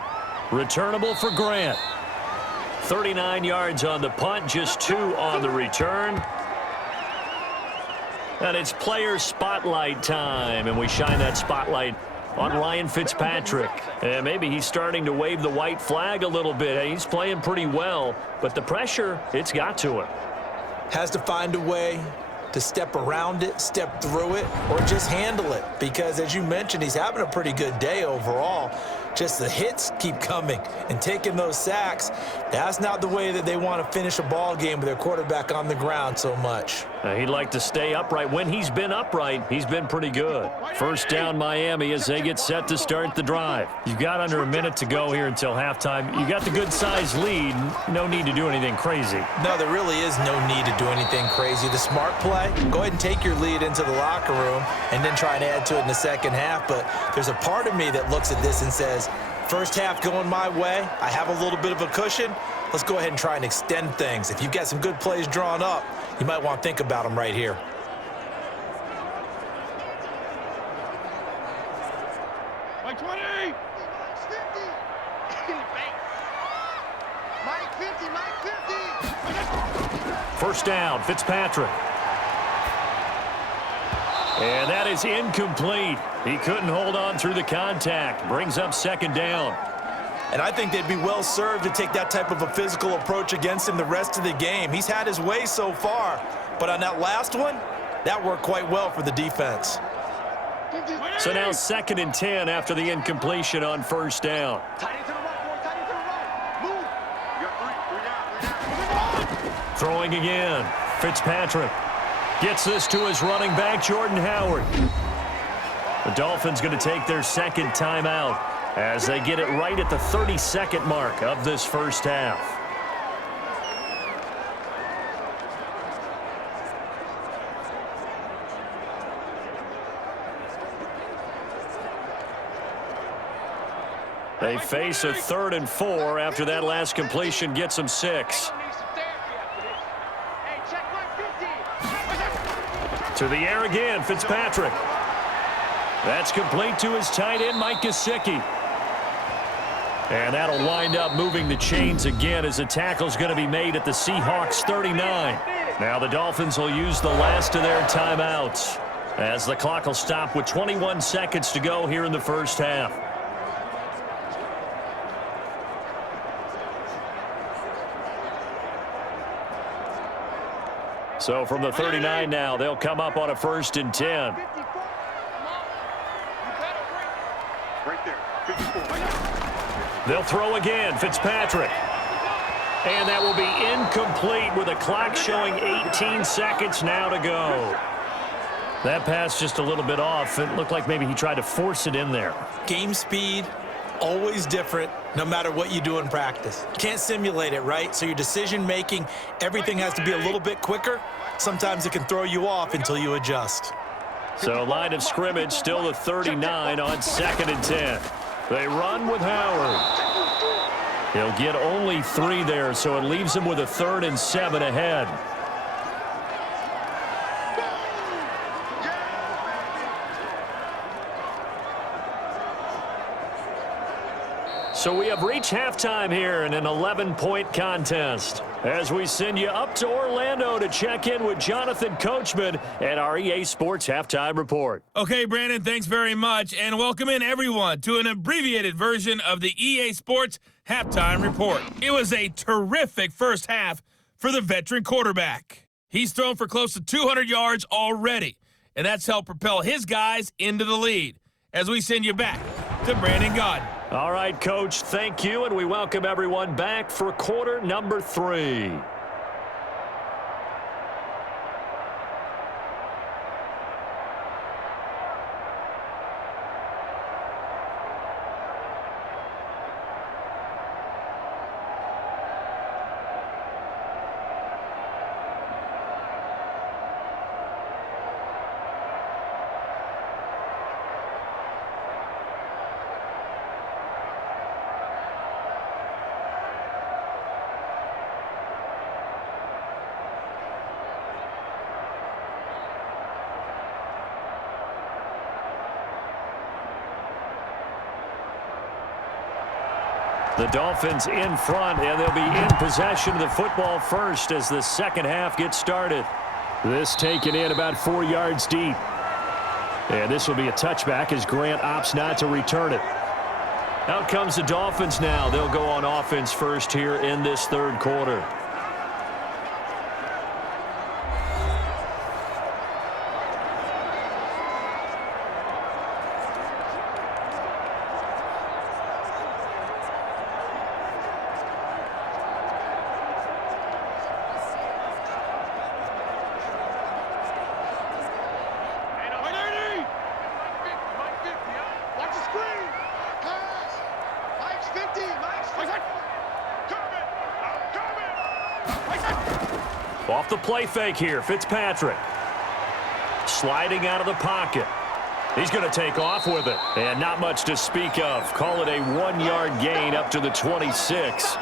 Returnable for Grant. 39 yards on the punt, just 2 on the return. And it's player spotlight time, and we shine that spotlight on Ryan Fitzpatrick. And maybe he's starting to wave the white flag a little bit. He's playing pretty well, but the pressure, it's got to him. Has to find a way to step around it, step through it, or just handle it. Because as you mentioned, he's having a pretty good day overall. Just the hits keep coming and taking those sacks. That's not the way that they want to finish a ball game with their quarterback on the ground so much. He'd like to stay upright. When he's been upright, he's been pretty good. First down, Miami, as they get set to start the drive. You've got under a minute to go here until halftime. You got the good-sized lead. No need to do anything crazy. No, there really is no need to do anything crazy. The smart play, go ahead and take your lead into the locker room and then try and add to it in the second half. But there's a part of me that looks at this and says, first half going my way, I have a little bit of a cushion. Let's go ahead and try and extend things. If you've got some good plays drawn up, you might want to think about them right here. Mike 20! Mike 50! Mike 50! Mike 50! First down, Fitzpatrick. And that is incomplete. He couldn't hold on through the contact. Brings up second down. And I think they'd be well served to take that type of a physical approach against him the rest of the game. He's had his way so far, but on that last one, that worked quite well for the defense. So now 2nd and 10 after the incompletion on first down. Tight end to the right, boy. Tight end to the right. Move. You got three down. Throwing again. Fitzpatrick gets this to his running back, Jordan Howard. The Dolphins going to take their second timeout as they get it right at the 30-second mark of this first half. They face a 3rd and 4 after that last completion gets them 6. To the air again, Fitzpatrick. That's complete to his tight end, Mike Gesicki. And that'll wind up moving the chains again as the tackle's going to be made at the Seahawks 39. Now the Dolphins will use the last of their timeouts as the clock will stop with 21 seconds to go here in the first half. So from the 39 now, they'll come up on a 1st and 10. Right there. 54. They'll throw again, Fitzpatrick. And that will be incomplete with a clock showing 18 seconds now to go. That pass just a little bit off. It looked like maybe he tried to force it in there. Game speed, always different, no matter what you do in practice. Can't simulate it, right? So your decision-making, everything has to be a little bit quicker. Sometimes it can throw you off until you adjust. So line of scrimmage still the 39 on 2nd and 10. They run with Howard. He'll get only 3 there, so it leaves him with a 3rd and 7 ahead. So we have reached halftime here in an 11-point contest as we send you up to Orlando to check in with Jonathan Coachman and our EA Sports Halftime Report. Okay, Brandon, thanks very much, and welcome in everyone to an abbreviated version of the EA Sports Halftime Report. It was a terrific first half for the veteran quarterback. He's thrown for close to 200 yards already, and that's helped propel his guys into the lead. As we send you back to Brandon Gaudin. All right, Coach, thank you, and we welcome everyone back for quarter number 3. The Dolphins in front, and they'll be in possession of the football first as the second half gets started. This taken in about 4 yards deep. And this will be a touchback as Grant opts not to return it. Out comes the Dolphins now. They'll go on offense first here in this third quarter. Off the play fake here, Fitzpatrick. Sliding out of the pocket. He's going to take off with it. And not much to speak of. Call it a 1-yard gain up to the 26.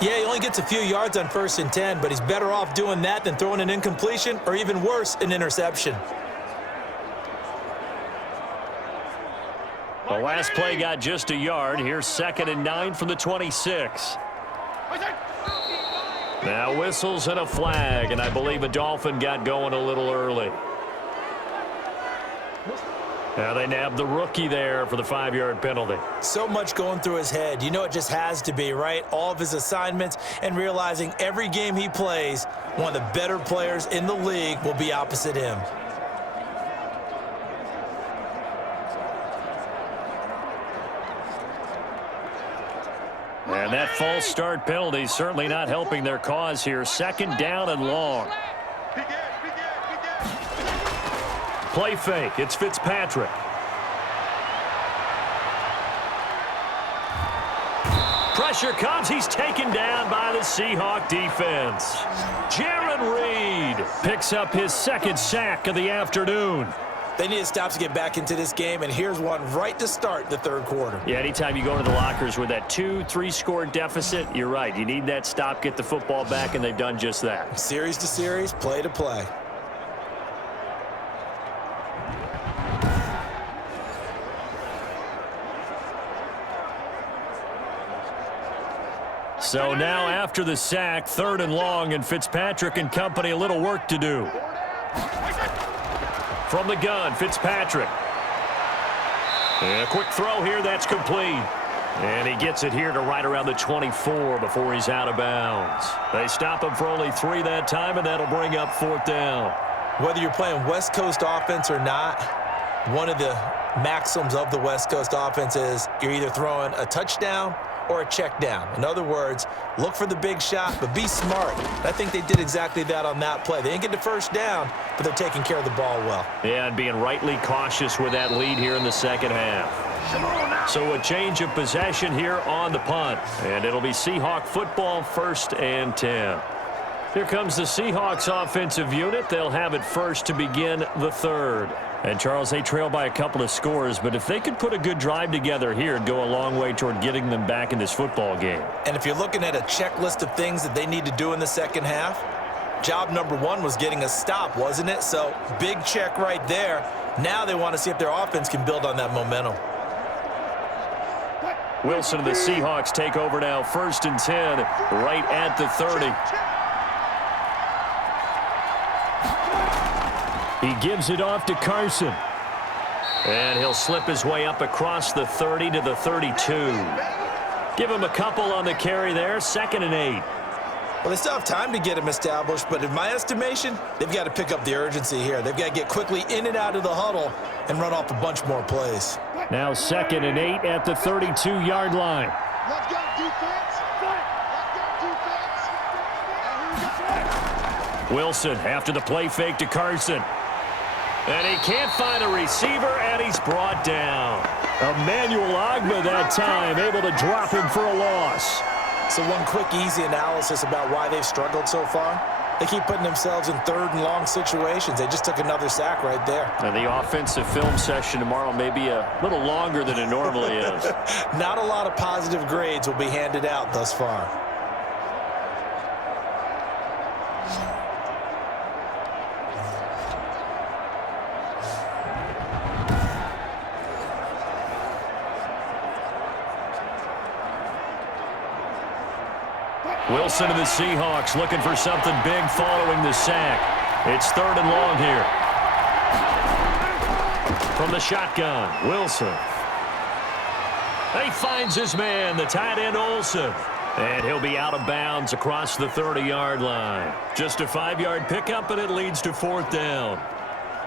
Yeah, he only gets a few yards on 1st and 10, but he's better off doing that than throwing an incompletion or even worse, an interception. The last play got just a yard. Here's 2nd and 9 from the 26. Now whistles and a flag, and I believe a Dolphin got going a little early. Now they nabbed the rookie there for the 5-yard penalty. So much going through his head. You know it just has to be, right? All of his assignments and realizing every game he plays, one of the better players in the league will be opposite him. And that false start penalty certainly not helping their cause here. 2nd down and long. Play fake. It's Fitzpatrick. Pressure comes. He's taken down by the Seahawk defense. Jaron Reed picks up his 2nd sack of the afternoon. They need to stop to get back into this game, and here's one right to start the 3rd quarter. Yeah, anytime you go into the lockers with that 2-3 score deficit, you're right. You need that stop, get the football back, and they've done just that. Series to series, play to play. So now after the sack, 3rd and long, and Fitzpatrick and company a little work to do. From the gun, Fitzpatrick. And a quick throw here, that's complete. And he gets it here to right around the 24 before he's out of bounds. They stop him for only 3 that time, and that'll bring up 4th down. Whether you're playing West Coast offense or not, one of the maxims of the West Coast offense is you're either throwing a touchdown or a check down. In other words, look for the big shot, but be smart. I think they did exactly that on that play. They didn't get the 1st down, but they're taking care of the ball well. Yeah, and being rightly cautious with that lead here in the 2nd half. So a change of possession here on the punt, and it'll be Seahawk football, 1st and 10. Here comes the Seahawks offensive unit. They'll have it first to begin the 3rd. And, Charles, they trail by a couple of scores, but if they could put a good drive together here, it'd go a long way toward getting them back in this football game. And if you're looking at a checklist of things that they need to do in the 2nd half, job number 1 was getting a stop, wasn't it? So, big check right there. Now they want to see if their offense can build on that momentum. Wilson and the Seahawks take over now, 1st and 10, right at the 30. He gives it off to Carson. And he'll slip his way up across the 30 to the 32. Give him a couple on the carry there, 2nd and 8. Well, they still have time to get him established, but in my estimation, they've got to pick up the urgency here. They've got to get quickly in and out of the huddle and run off a bunch more plays. Now 2nd and 8 at the 32-yard line. Let's go, defense. Let's go, defense. Wilson after the play fake to Carson. And he can't find a receiver, and he's brought down. Emmanuel Ogbah that time, able to drop him for a loss. So one quick, easy analysis about why they've struggled so far. They keep putting themselves in 3rd and long situations. They just took another sack right there. And the offensive film session tomorrow may be a little longer than it normally is. Not a lot of positive grades will be handed out thus far. Wilson and the Seahawks looking for something big following the sack. It's 3rd and long here. From the shotgun, Wilson. He finds his man, the tight end Olsen. And he'll be out of bounds across the 30-yard line. Just a 5-yard pickup, and it leads to 4th down.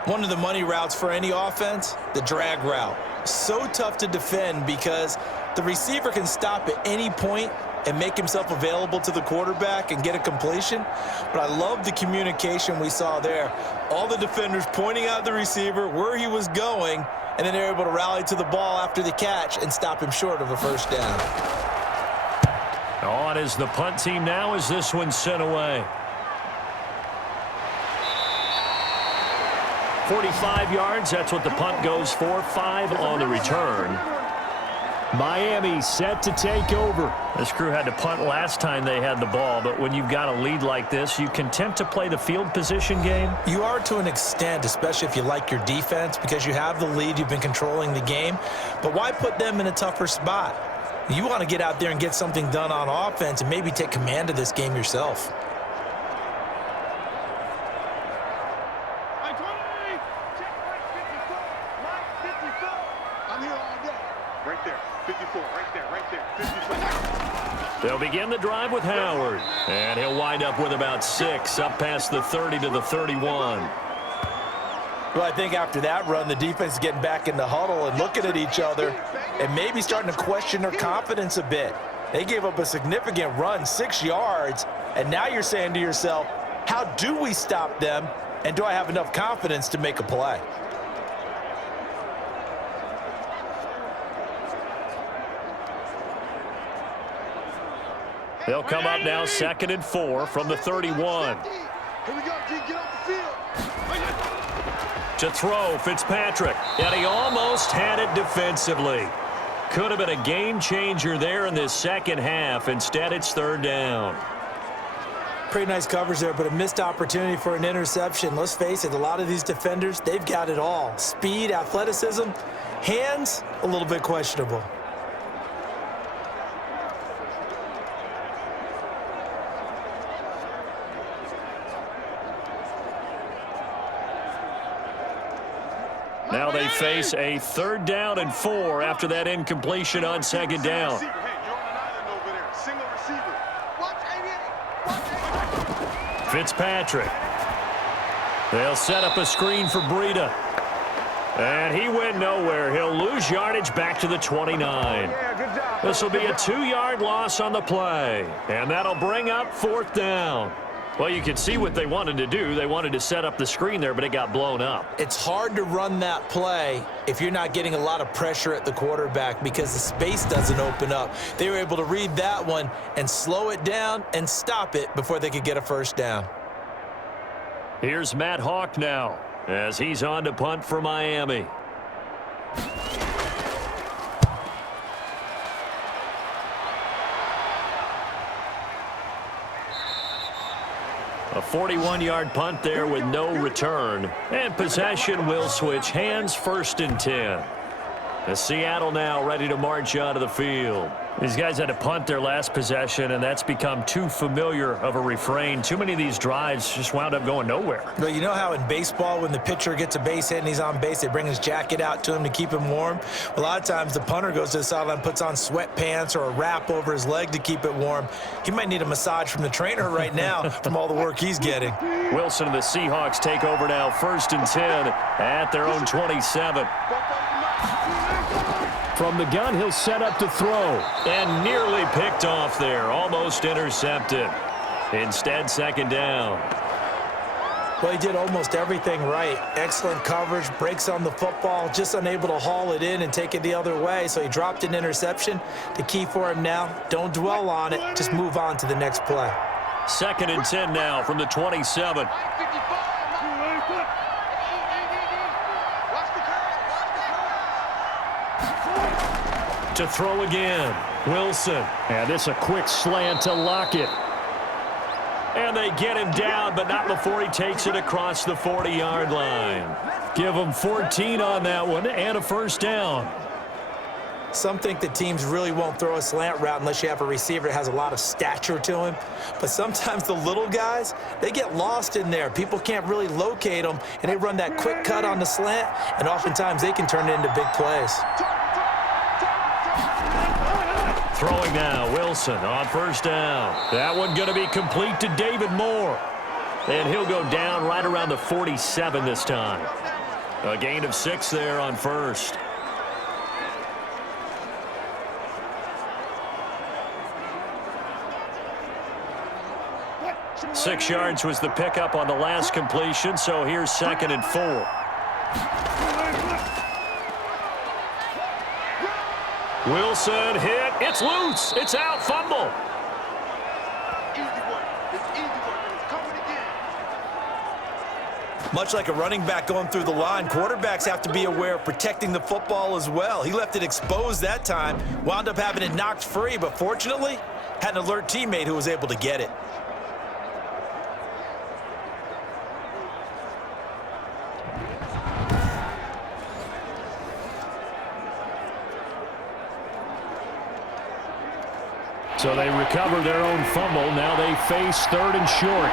One of the money routes for any offense, the drag route. So tough to defend because the receiver can stop at any point and make himself available to the quarterback and get a completion. But I love the communication we saw there. All the defenders pointing out the receiver, where he was going, and then they're able to rally to the ball after the catch and stop him short of a 1st down. On is the punt team now as this one's sent away. 45 yards. That's what the punt goes for. 5 on the return. Miami set to take over. This crew had to punt last time they had the ball, but when you've got a lead like this, you content to play the field position game? You are to an extent, especially if you like your defense, because you have the lead, you've been controlling the game. But why put them in a tougher spot? You want to get out there and get something done on offense and maybe take command of this game yourself. I'm here all day. Right there. 54. Right there. Right there. 54. They'll begin the drive with Howard. And he'll wind up with about 6 up past the 30 to the 31. Well, I think after that run, the defense is getting back in the huddle and looking at each other and maybe starting to question their confidence a bit. They gave up a significant run, 6 yards, and now you're saying to yourself, how do we stop them, and do I have enough confidence to make a play? They'll come up now 2nd and 4 from the 31. Here we go, G. Get off the field. To throw, Fitzpatrick. And he almost had it defensively. Could have been a game changer there in this second half. Instead, it's 3rd down. Pretty nice coverage there, but a missed opportunity for an interception. Let's face it, a lot of these defenders, they've got it all. Speed, athleticism, hands, a little bit questionable. Now they face a 3rd down and 4 after that incompletion on 2nd down. Hey, you're on an island over there. Single receiver. Fitzpatrick. They'll set up a screen for Breida. And he went nowhere. He'll lose yardage back to the 29. This will be a 2-yard loss on the play. And that'll bring up 4th down. Well, you can see what they wanted to do. They wanted to set up the screen there, but it got blown up. It's hard to run that play if you're not getting a lot of pressure at the quarterback because the space doesn't open up. They were able to read that one and slow it down and stop it before they could get a 1st down. Here's Matt Hawk now as he's on to punt for Miami. A 41-yard punt there with no return. And possession will switch hands, 1st and 10. As Seattle now ready to march onto the field. These guys had to punt their last possession, and that's become too familiar of a refrain. Too many of these drives just wound up going nowhere. But you know how in baseball, when the pitcher gets a base hit and he's on base, they bring his jacket out to him to keep him warm? A lot of times the punter goes to the sideline, puts on sweatpants or a wrap over his leg to keep it warm. He might need a massage from the trainer right now from all the work he's getting. Wilson and the Seahawks take over now, 1st and 10 at their own 27. From the gun, he'll set up to throw. And nearly picked off there. Almost intercepted. Instead, 2nd down. Well, he did almost everything right. Excellent coverage, breaks on the football, just unable to haul it in and take it the other way. So he dropped an interception. The key for him now, don't dwell on it. Just move on to the next play. 2nd and 10 now from the 27. To throw again. Wilson. And it's a quick slant to Lockett. And they get him down, but not before he takes it across the 40-yard line. Give him 14 on that one and a 1st down. Some think that teams really won't throw a slant route unless you have a receiver that has a lot of stature to him. But sometimes the little guys, they get lost in there. People can't really locate them, and they run that quick cut on the slant, and oftentimes they can turn it into big plays. Throwing now, Wilson on 1st down. That one going to be complete to David Moore. And he'll go down right around the 47 this time. A gain of 6 there on 1st. Six yards was the pickup on the last completion, so here's 2nd and 4. Wilson hit. It's loose. It's out. Fumble. Easy work. It's easy work. It's coming again. Much like a running back going through the line, quarterbacks have to be aware of protecting the football as well. He left it exposed that time, wound up having it knocked free, but fortunately, had an alert teammate who was able to get it. So they recover their own fumble. Now they face 3rd and short.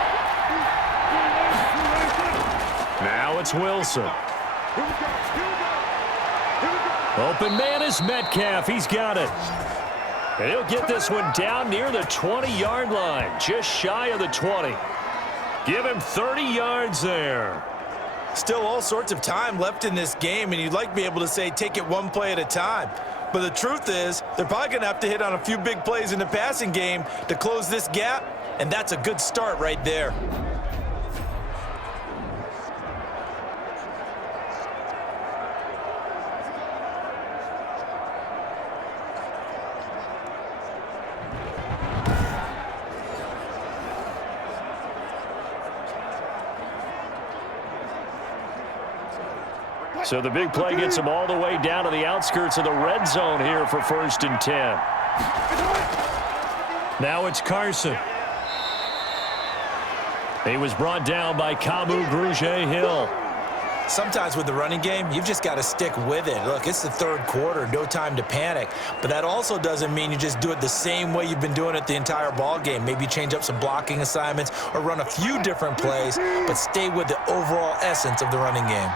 Now it's Wilson. Open man is Metcalf. He's got it. And he'll get this one down near the 20-yard line, just shy of the 20. Give him 30 yards there. Still all sorts of time left in this game, and you'd like to be able to say take it one play at a time. But the truth is, they're probably going to have to hit on a few big plays in the passing game to close this gap, and that's a good start right there. So the big play gets him all the way down to the outskirts of the red zone here for 1st and 10. Now it's Carson. He was brought down by Kamu Grugier-Hill. Sometimes with the running game, you've just got to stick with it. Look, it's the 3rd quarter, no time to panic. But that also doesn't mean you just do it the same way you've been doing it the entire ball game. Maybe change up some blocking assignments or run a few different plays, but stay with the overall essence of the running game.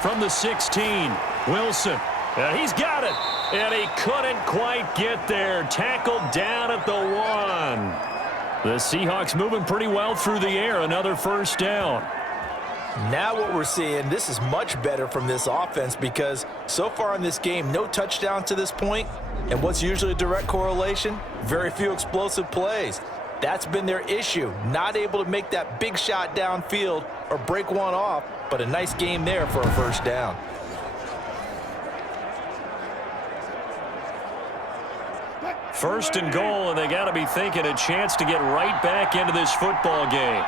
From the 16, Wilson. And he's got it. And he couldn't quite get there. Tackled down at the 1. The Seahawks moving pretty well through the air. Another 1st down. Now what we're seeing, this is much better from this offense because so far in this game, no touchdown to this point. And what's usually a direct correlation? Very few explosive plays. That's been their issue. Not able to make that big shot downfield or break one off, but a nice game there for a 1st down. First and goal, and they got to be thinking a chance to get right back into this football game.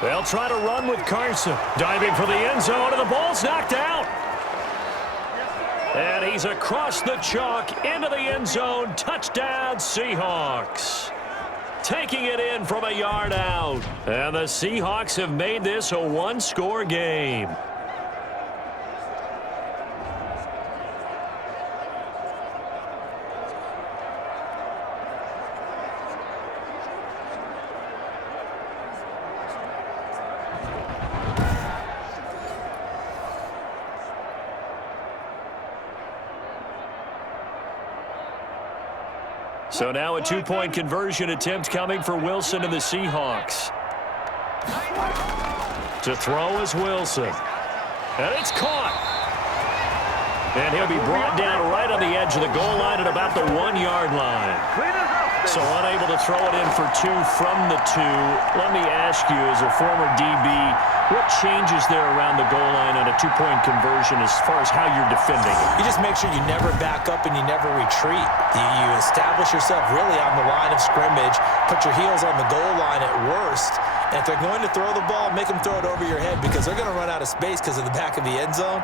They'll try to run with Carson. Diving for the end zone, and the ball's knocked out. And he's across the chalk into the end zone. Touchdown, Seahawks. Taking it in from a yard out. And the Seahawks have made this a 1-score game. So now a 2-point conversion attempt coming for Wilson and the Seahawks. To throw is Wilson. And it's caught. And he'll be brought down right on the edge of the goal line at about the 1-yard line. So unable to throw it in for 2 from the 2. Let me ask you, as a former DB, what changes there around the goal line on a 2-point conversion as far as how you're defending it? You just make sure you never back up and you never retreat. You establish yourself really on the line of scrimmage, put your heels on the goal line at worst, and if they're going to throw the ball, make them throw it over your head because they're going to run out of space because of the back of the end zone.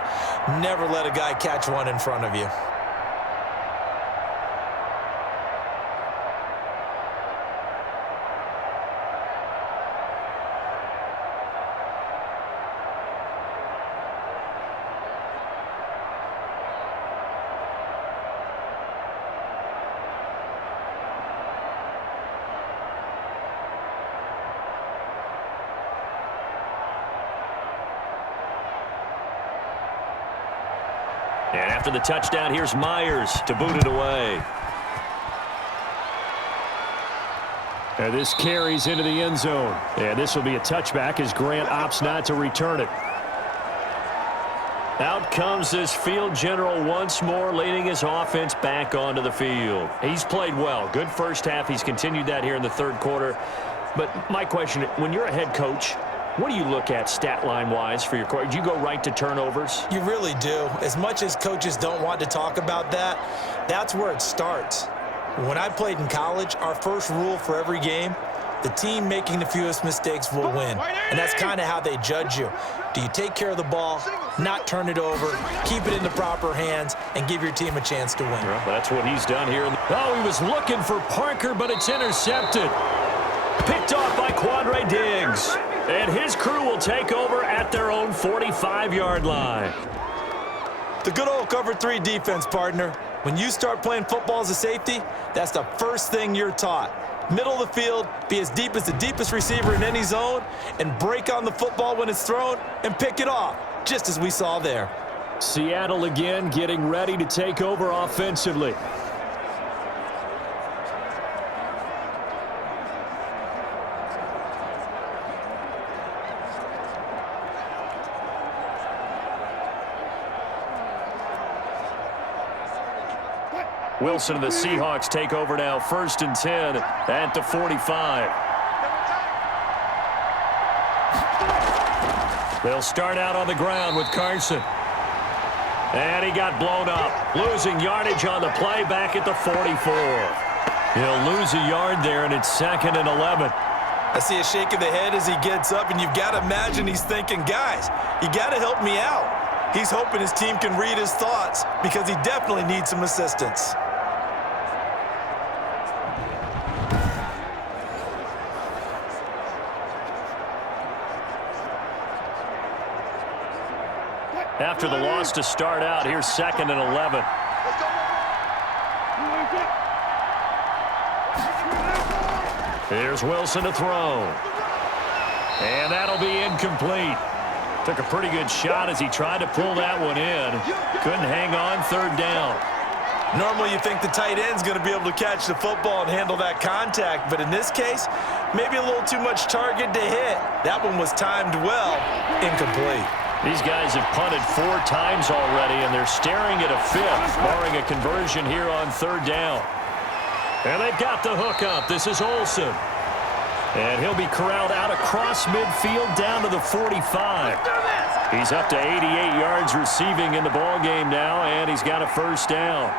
Never let a guy catch one in front of you. And after the touchdown, here's Myers to boot it away. And this carries into the end zone. And this will be a touchback as Grant opts not to return it. Out comes this field general once more, leading his offense back onto the field. He's played well. Good first half. He's continued that here in the 3rd quarter. But my question, when you're a head coach, what do you look at stat line-wise for your coach? Do you go right to turnovers? You really do. As much as coaches don't want to talk about that, that's where it starts. When I played in college, our first rule for every game, the team making the fewest mistakes will win. And that's kind of how they judge you. Do you take care of the ball, not turn it over, keep it in the proper hands, and give your team a chance to win? Well, that's what he's done here. Oh, he was looking for Parker, but it's intercepted. Picked off by Quandre Diggs. And his crew will take over at their own 45-yard line. The good old cover 3 defense, partner. When you start playing football as a safety, that's the first thing you're taught. Middle of the field, be as deep as the deepest receiver in any zone, and break on the football when it's thrown and pick it off, just as we saw there. Seattle again getting ready to take over offensively. Wilson and the Seahawks take over now, 1st and 10 at the 45. They'll start out on the ground with Carson. And he got blown up, losing yardage on the play back at the 44. He'll lose a yard there, and it's 2nd and 11. I see a shake of the head as he gets up, and you've got to imagine he's thinking, guys, you got to help me out. He's hoping his team can read his thoughts because he definitely needs some assistance. After the loss to start out, here's 2nd and 11. Here's Wilson to throw. And that'll be incomplete. Took a pretty good shot as he tried to pull that one in. Couldn't hang on, 3rd down. Normally you think the tight end's going to be able to catch the football and handle that contact, but in this case, maybe a little too much target to hit. That one was timed well, incomplete. These guys have punted 4 times already, and they're staring at a 5th, barring a conversion here on 3rd down. And they've got the hook up. This is Olsen. And he'll be corralled out across midfield down to the 45. He's up to 88 yards receiving in the ballgame now, and he's got a 1st down.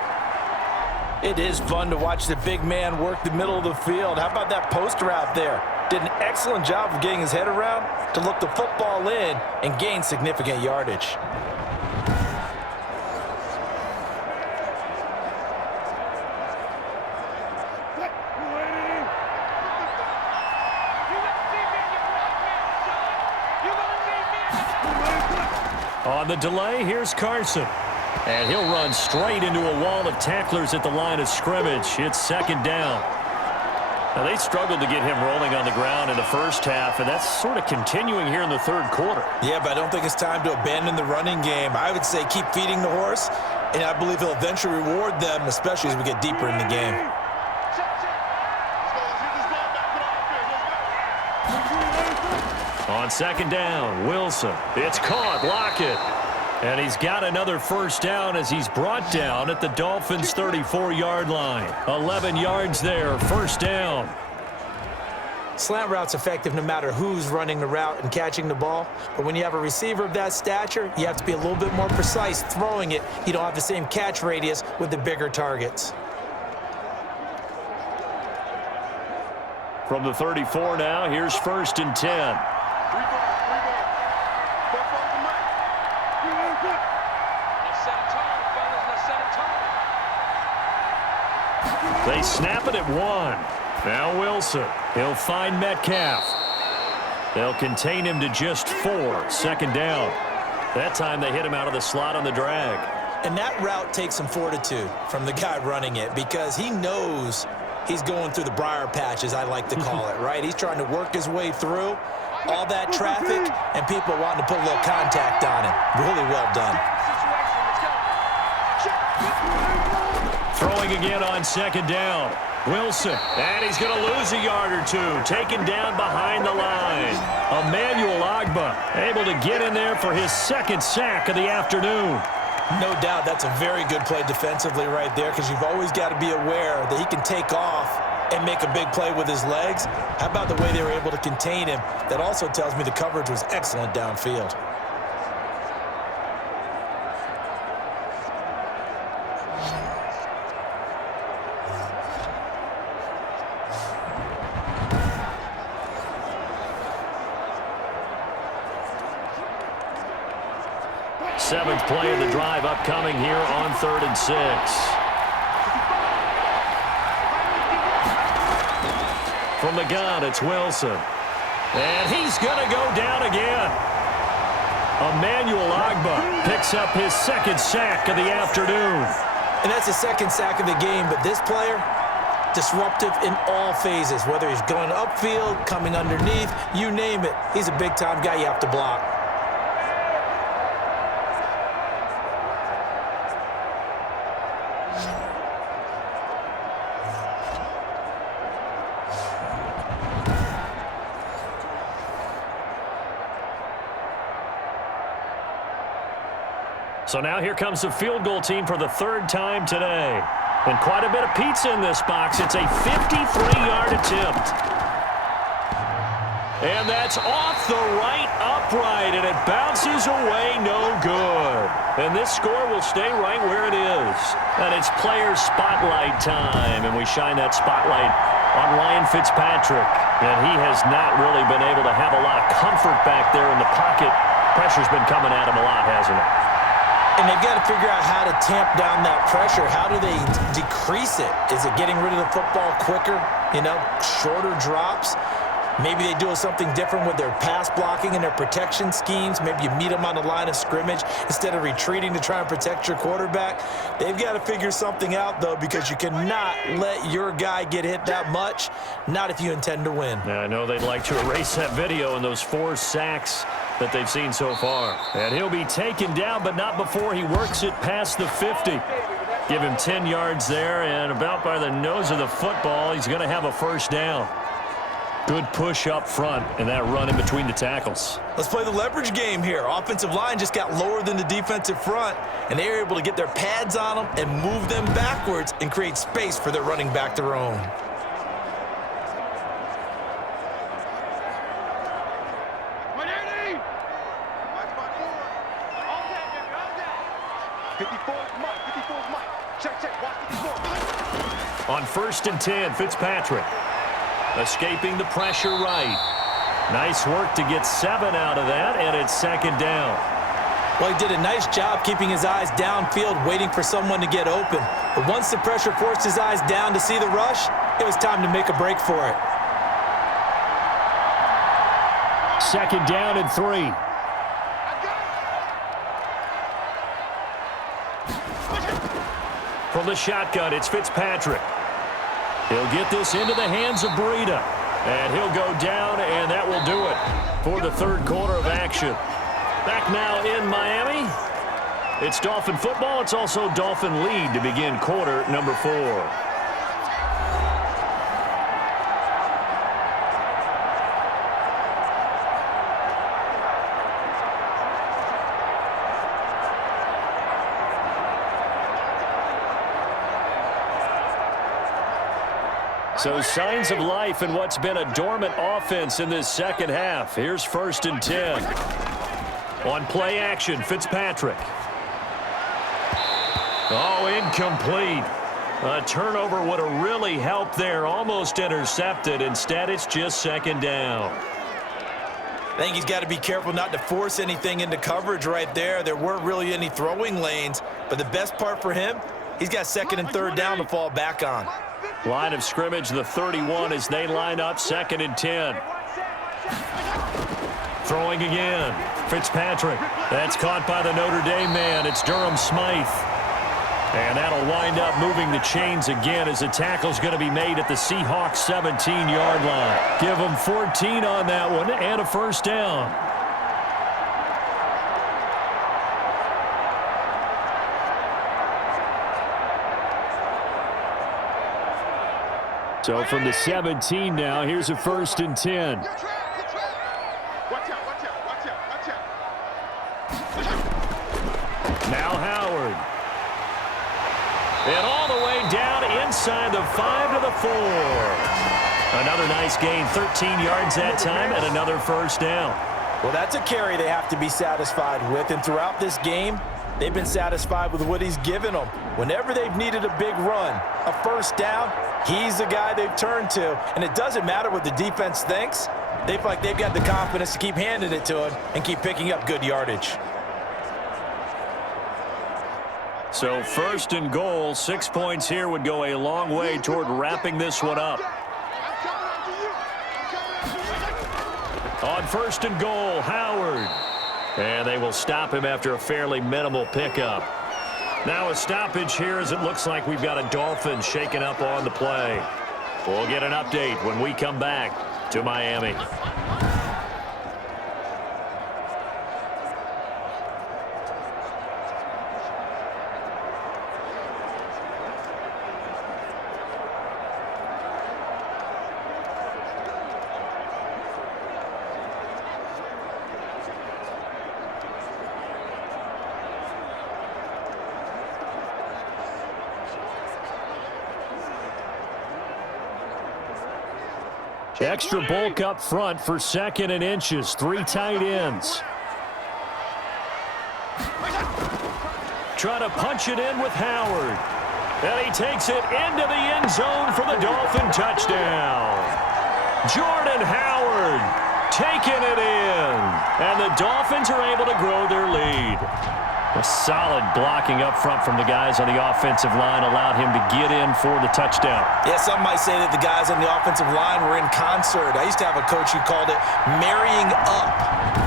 It is fun to watch the big man work the middle of the field. How about that post route there? Did an excellent job of getting his head around to look the football in and gain significant yardage. On the delay, here's Carson. And he'll run straight into a wall of tacklers at the line of scrimmage. It's 2nd down. Now, they struggled to get him rolling on the ground in the first half, and that's sort of continuing here in the 3rd quarter. Yeah, but I don't think it's time to abandon the running game. I would say keep feeding the horse, and I believe he'll eventually reward them, especially as we get deeper in the game. On 2nd down, Wilson. It's caught. Lockett. And he's got another 1st down as he's brought down at the Dolphins' 34-yard line. 11 yards there, 1st down. Slant route's effective no matter who's running the route and catching the ball. But when you have a receiver of that stature, you have to be a little bit more precise throwing it. You don't have the same catch radius with the bigger targets. From the 34 now, here's 1st and 10. They snap it at 1. Now Wilson. He'll find Metcalf. They'll contain him to just 4. 2nd down. That time they hit him out of the slot on the drag. And that route takes some fortitude from the guy running it because he knows he's going through the briar patch, as I like to call it, right? He's trying to work his way through all that traffic and people wanting to put a little contact on him. Really well done. Throwing again on 2nd down. Wilson, and he's going to lose a yard or 2. Taken down behind the line. Emmanuel Ogbah able to get in there for his 2nd sack of the afternoon. No doubt that's a very good play defensively right there because you've always got to be aware that he can take off and make a big play with his legs. How about the way they were able to contain him? That also tells me the coverage was excellent downfield. Seventh play of the drive upcoming here on 3rd and 6. From the gun, it's Wilson. And he's going to go down again. Emmanuel Ogbah picks up his second sack of the afternoon. And that's the second sack of the game, but this player, disruptive in all phases, whether he's going upfield, coming underneath, you name it. He's a big-time guy you have to block. So now here comes the field goal team for the 3rd time today. And quite a bit of pizza in this box. It's a 53-yard attempt. And that's off the right upright, and it bounces away no good. And this score will stay right where it is. And it's player spotlight time, and we shine that spotlight on Ryan Fitzpatrick. And he has not really been able to have a lot of comfort back there in the pocket. Pressure's been coming at him a lot, hasn't it? And they've got to figure out how to tamp down that pressure. How do they decrease it? Is it getting rid of the football quicker? You know, shorter drops? Maybe they do something different with their pass blocking and their protection schemes. Maybe you meet them on the line of scrimmage instead of retreating to try and protect your quarterback. They've got to figure something out, though, because you cannot let your guy get hit that much, not if you intend to win. I know they'd like to erase that video and those 4 sacks that they've seen so far. And he'll be taken down, but not before he works it past the 50. Give him 10 yards there, and about by the nose of the football, he's going to have a first down. Good push up front, and that run in between the tackles. Let's play the leverage game here. Offensive line just got lower than the defensive front, and they were able to get their pads on them and move them backwards and create space for their running back to roam. On 1st and 10, Fitzpatrick escaping the pressure right. Nice work to get 7 out of that, and it's 2nd down. Well, he did a nice job keeping his eyes downfield, waiting for someone to get open. But once the pressure forced his eyes down to see the rush, it was time to make a break for it. 2nd down and 3. From the shotgun, it's Fitzpatrick. He'll get this into the hands of Breida. And he'll go down, and that will do it for the 3rd quarter of action. Back now in Miami. It's Dolphin football. It's also Dolphin lead to begin quarter number 4. So signs of life in what's been a dormant offense in this 2nd half. Here's 1st and 10. On play action, Fitzpatrick. Oh, incomplete. A turnover would have really helped there. Almost intercepted. Instead, it's just 2nd down. I think he's got to be careful not to force anything into coverage right there. There weren't really any throwing lanes. But the best part for him, he's got 2nd and 3rd down to fall back on. Line of scrimmage, the 31 as they line up 2nd and 10. Throwing again. Fitzpatrick. That's caught by the Notre Dame man. It's Durham Smythe. And that'll wind up moving the chains again as the tackle's going to be made at the Seahawks 17-yard line. Give them 14 on that one and a first down. So from the 17 now, here's a 1st and 10. Now Howard. And all the way down inside the 5 to the 4. Another nice gain, 13 yards that time, and another first down. Well, that's a carry they have to be satisfied with, and throughout this game, they've been satisfied with what he's given them. Whenever they've needed a big run, a first down, he's the guy they've turned to. And it doesn't matter what the defense thinks. They feel like they've got the confidence to keep handing it to him and keep picking up good yardage. So first and goal, 6 points here would go a long way toward wrapping this one up. On first and goal, Howard. And they will stop him after a fairly minimal pickup. Now a stoppage here as it looks like we've got a Dolphins shaking up on the play. We'll get an update when we come back to Miami. Extra bulk up front for second and inches. 3 tight ends. Trying to punch it in with Howard. And he takes it into the end zone for the Dolphin touchdown. Jordan Howard taking it in. And the Dolphins are able to grow their lead. A solid blocking up front from the guys on the offensive line allowed him to get in for the touchdown. Yeah, some might say that the guys on the offensive line were in concert. I used to have a coach who called it marrying up,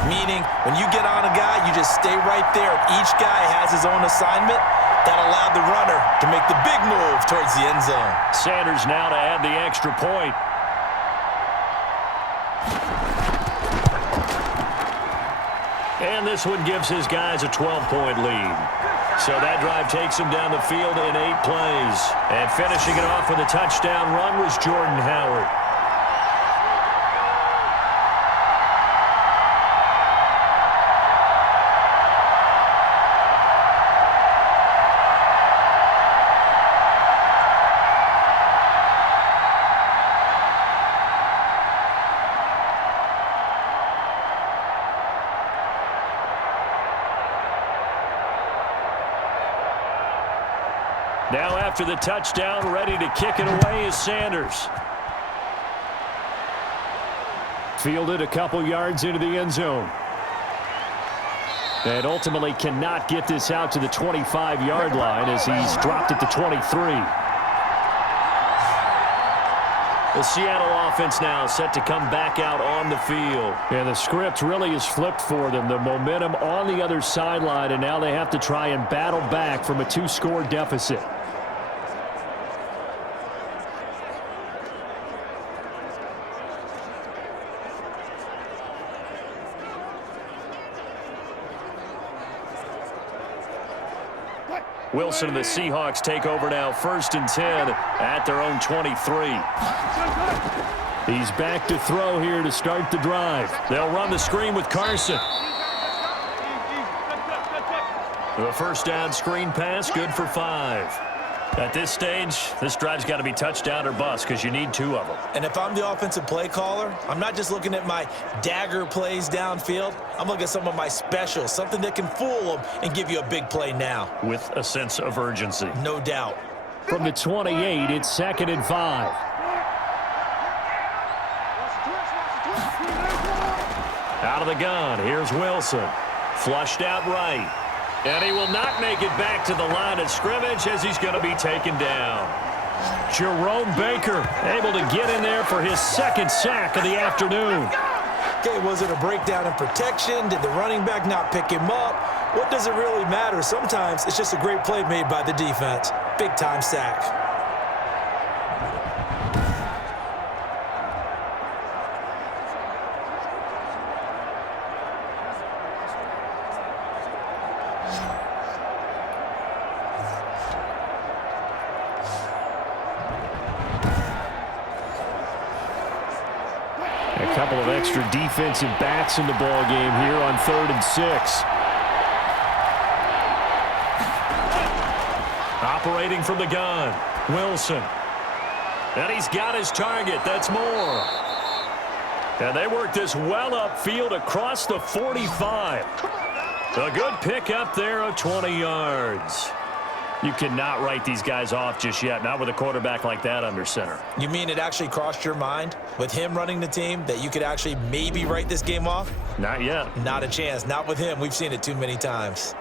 meaning when you get on a guy, you just stay right there. Each guy has his own assignment that allowed the runner to make the big move towards the end zone. Sanders now to add the extra point. And this one gives his guys a 12-point lead. So that drive takes him down the field in 8 plays. And finishing it off with a touchdown run was Jordan Howard. Now after the touchdown, ready to kick it away is Sanders. Fielded a couple yards into the end zone. And ultimately cannot get this out to the 25-yard line as he's dropped at the 23. The Seattle offense now set to come back out on the field. And the script really is flipped for them. The momentum on the other sideline, and now they have to try and battle back from a 2-score deficit. Wilson and the Seahawks take over now, 1st and 10 at their own 23. He's back to throw here to start the drive. They'll run the screen with Carson. The first down screen pass, good for 5. At this stage, this drive's got to be touchdown or bust because you need 2 of them. And if I'm the offensive play caller, I'm not just looking at my dagger plays downfield. I'm looking at some of my specials, something that can fool them and give you a big play now. With a sense of urgency. No doubt. From the 28, it's 2nd and 5. Out of the gun, here's Wilson. Flushed out right. And he will not make it back to the line of scrimmage as he's going to be taken down. Jerome Baker able to get in there for his 2nd sack of the afternoon. Okay, was it a breakdown in protection? Did the running back not pick him up? What does it really matter? Sometimes it's just a great play made by the defense. Big-time sack. A couple of extra defensive backs in the ball game here on 3rd and 6. Operating from the gun, Wilson. And he's got his target. That's Moore. And they work this well upfield across the 45. A good pick up there of 20 yards. You cannot write these guys off just yet, not with a quarterback like that under center. You mean it actually crossed your mind with him running the team that you could actually maybe write this game off? Not yet. Not a chance. Not with him. We've seen it too many times.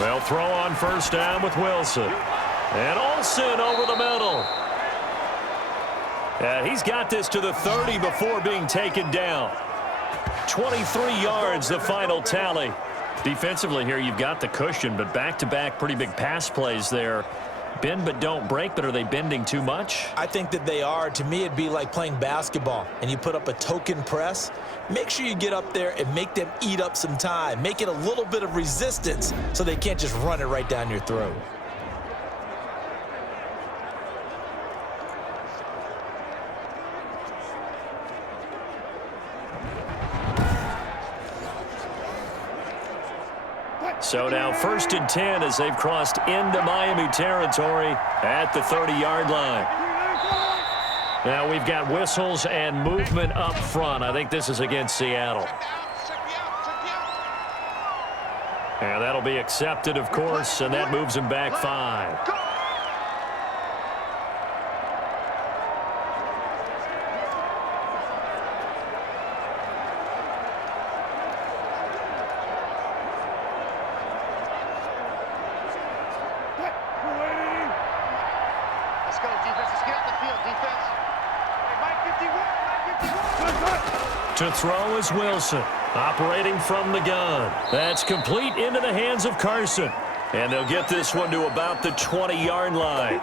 They'll throw on first down with Wilson. And Olsen over the middle. And he's got this to the 30 before being taken down. 23 yards, the final tally. Defensively here, you've got the cushion, but back-to-back pretty big pass plays there. Bend but don't break, but are they bending too much? I think that they are. To me, it'd be like playing basketball, and you put up a token press. Make sure you get up there and make them eat up some time. Make it a little bit of resistance so they can't just run it right down your throat. So now 1st and 10 as they've crossed into Miami territory at the 30-yard line. Now we've got whistles and movement up front. I think this is against Seattle. And that'll be accepted, of course, and that moves them back 5. To throw is Wilson, operating from the gun. That's complete into the hands of Carson. And they'll get this one to about the 20-yard line.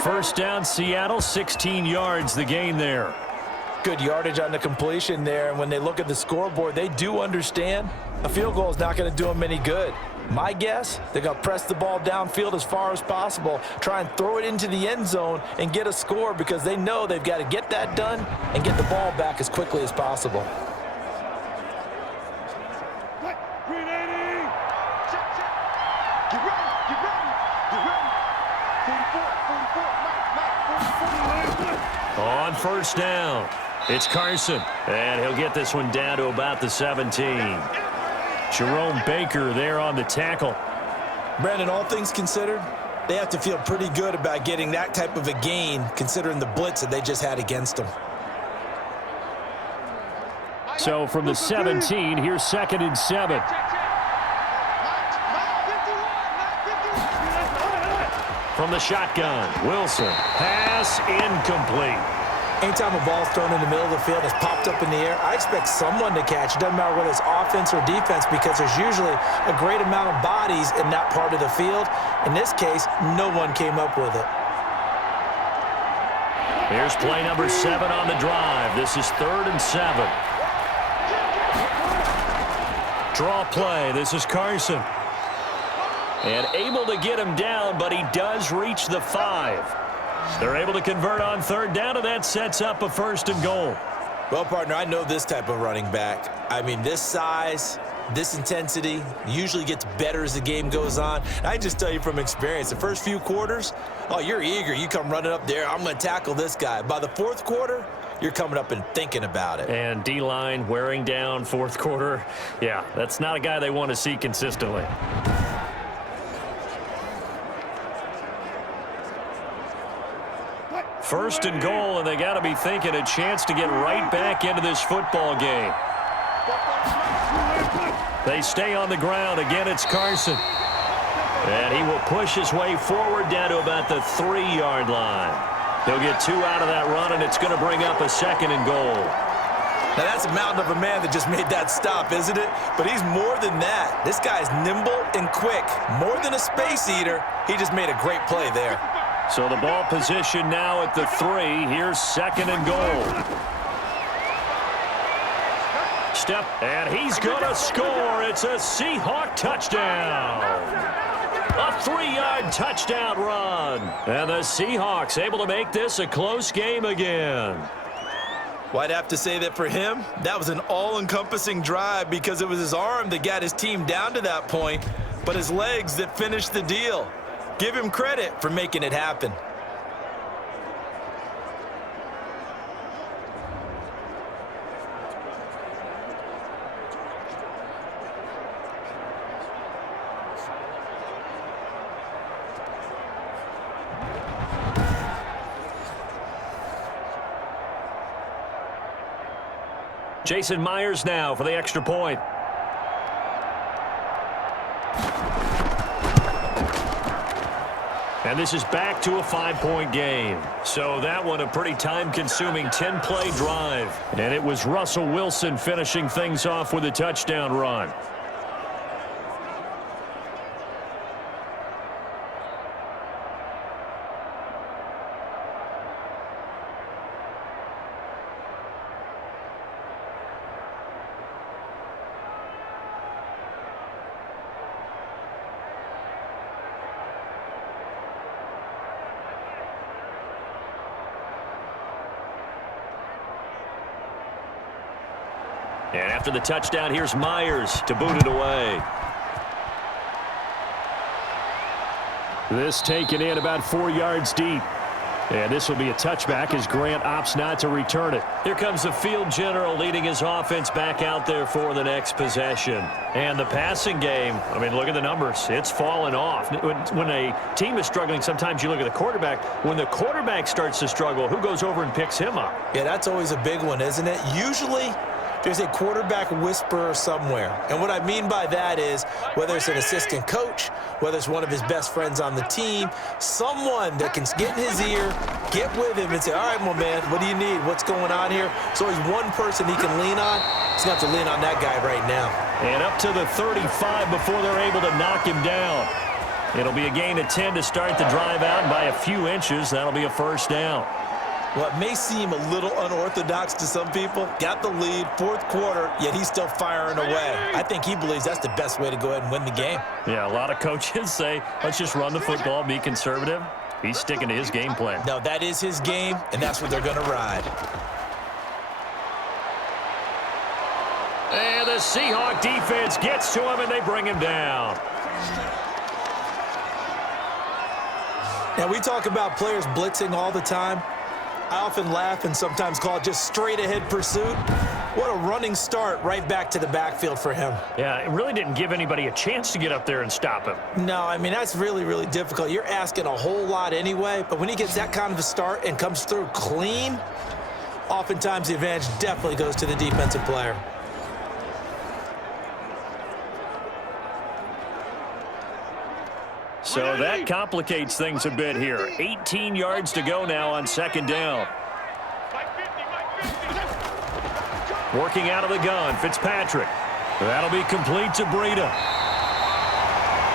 First down, Seattle, 16 yards, the gain there. Good yardage on the completion there, and when they look at the scoreboard, they do understand a field goal is not going to do them any good. My guess, they're going to press the ball downfield as far as possible, try and throw it into the end zone and get a score because they know they've got to get that done and get the ball back as quickly as possible. On first down, it's Carson, and he'll get this one down to about the 17. Jerome Baker there on the tackle. Brandon, all things considered, they have to feel pretty good about getting that type of a gain considering the blitz that they just had against them. So from the 17, here's 2nd and 7. From the shotgun, Wilson, pass incomplete. Anytime a ball's thrown in the middle of the field, it's popped up in the air, I expect someone to catch. It doesn't matter whether it's offense or defense because there's usually a great amount of bodies in that part of the field. In this case, no one came up with it. Here's play number 7 on the drive. This is 3rd and 7. Draw play. This is Carson. And able to get him down, but he does reach the 5. They're able to convert on 3rd down, and that sets up a 1st and goal. Well, partner, I know this type of running back. I mean, this size, this intensity usually gets better as the game goes on. And I just tell you from experience, the first few quarters, oh, you're eager. You come running up there, I'm going to tackle this guy. By the 4th quarter, you're coming up and thinking about it. And D-line wearing down 4th quarter. Yeah, that's not a guy they want to see consistently. First and goal, and they got to be thinking a chance to get right back into this football game. They stay on the ground. Again, it's Carson. And he will push his way forward down to about the 3-yard line. They'll get 2 out of that run, and it's going to bring up a 2nd and goal. Now, that's a mountain of a man that just made that stop, isn't it? But he's more than that. This guy's nimble and quick. More than a space eater, he just made a great play there. So the ball position now at the 3. Here's 2nd and goal. Step, and he's going to score. It's a Seahawk touchdown. A 3-yard touchdown run. And the Seahawks able to make this a close game again. Well, I'd have to say that for him, that was an all-encompassing drive because it was his arm that got his team down to that point, but his legs that finished the deal. Give him credit for making it happen. Jason Myers now for the extra point. And this is back to a 5-point game. So that one a pretty time-consuming 10-play drive. And it was Russell Wilson finishing things off with a touchdown run. And after the touchdown, here's Myers to boot it away. This taken in about 4 yards deep. And this will be a touchback as Grant opts not to return it. Here comes the field general leading his offense back out there for the next possession. And the passing game, I mean, look at the numbers. It's fallen off. When a team is struggling, sometimes you look at the quarterback. When the quarterback starts to struggle, who goes over and picks him up? Yeah, that's always a big one, isn't it? Usually there's a quarterback whisperer somewhere. And what I mean by that is whether it's an assistant coach, whether it's one of his best friends on the team, someone that can get in his ear, get with him and say, all right, my man, what do you need? What's going on here? So there's one person he can lean on. He's going to have to lean on that guy right now. And up to the 35 before they're able to knock him down. It'll be a gain of 10 to start the drive out, and by a few inches, that'll be a first down. Well, it may seem a little unorthodox to some people. Got the lead, fourth quarter, yet he's still firing away. I think he believes that's the best way to go ahead and win the game. Yeah, a lot of coaches say, let's just run the football, be conservative. He's sticking to his game plan. No, that is his game, and that's what they're going to ride. And the Seahawks defense gets to him, and they bring him down. Now, we talk about players blitzing all the time. I often laugh and sometimes call it just straight-ahead pursuit. What a running start right back to the backfield for him. Yeah, it really didn't give anybody a chance to get up there and stop him. No, I mean, that's really, really difficult. You're asking a whole lot anyway, but when he gets that kind of a start and comes through clean, oftentimes the advantage definitely goes to the defensive player. So that complicates things a bit here. 18 yards to go now on second down. Working out of the gun, Fitzpatrick. That'll be complete to Breida.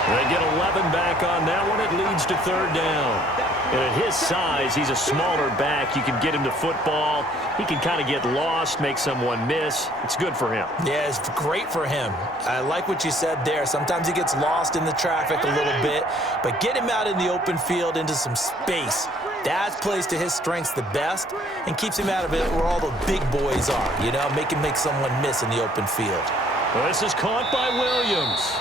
They get 11 back on that one. It leads to third down. And at his size, he's a smaller back. You can get him to football. He can kind of get lost, make someone miss. It's good for him. Yeah, it's great for him. I like what you said there. Sometimes he gets lost in the traffic a little bit, but get him out in the open field into some space. That plays to his strengths the best and keeps him out of it where all the big boys are, you know, make him make someone miss in the open field. Well, this is caught by Williams.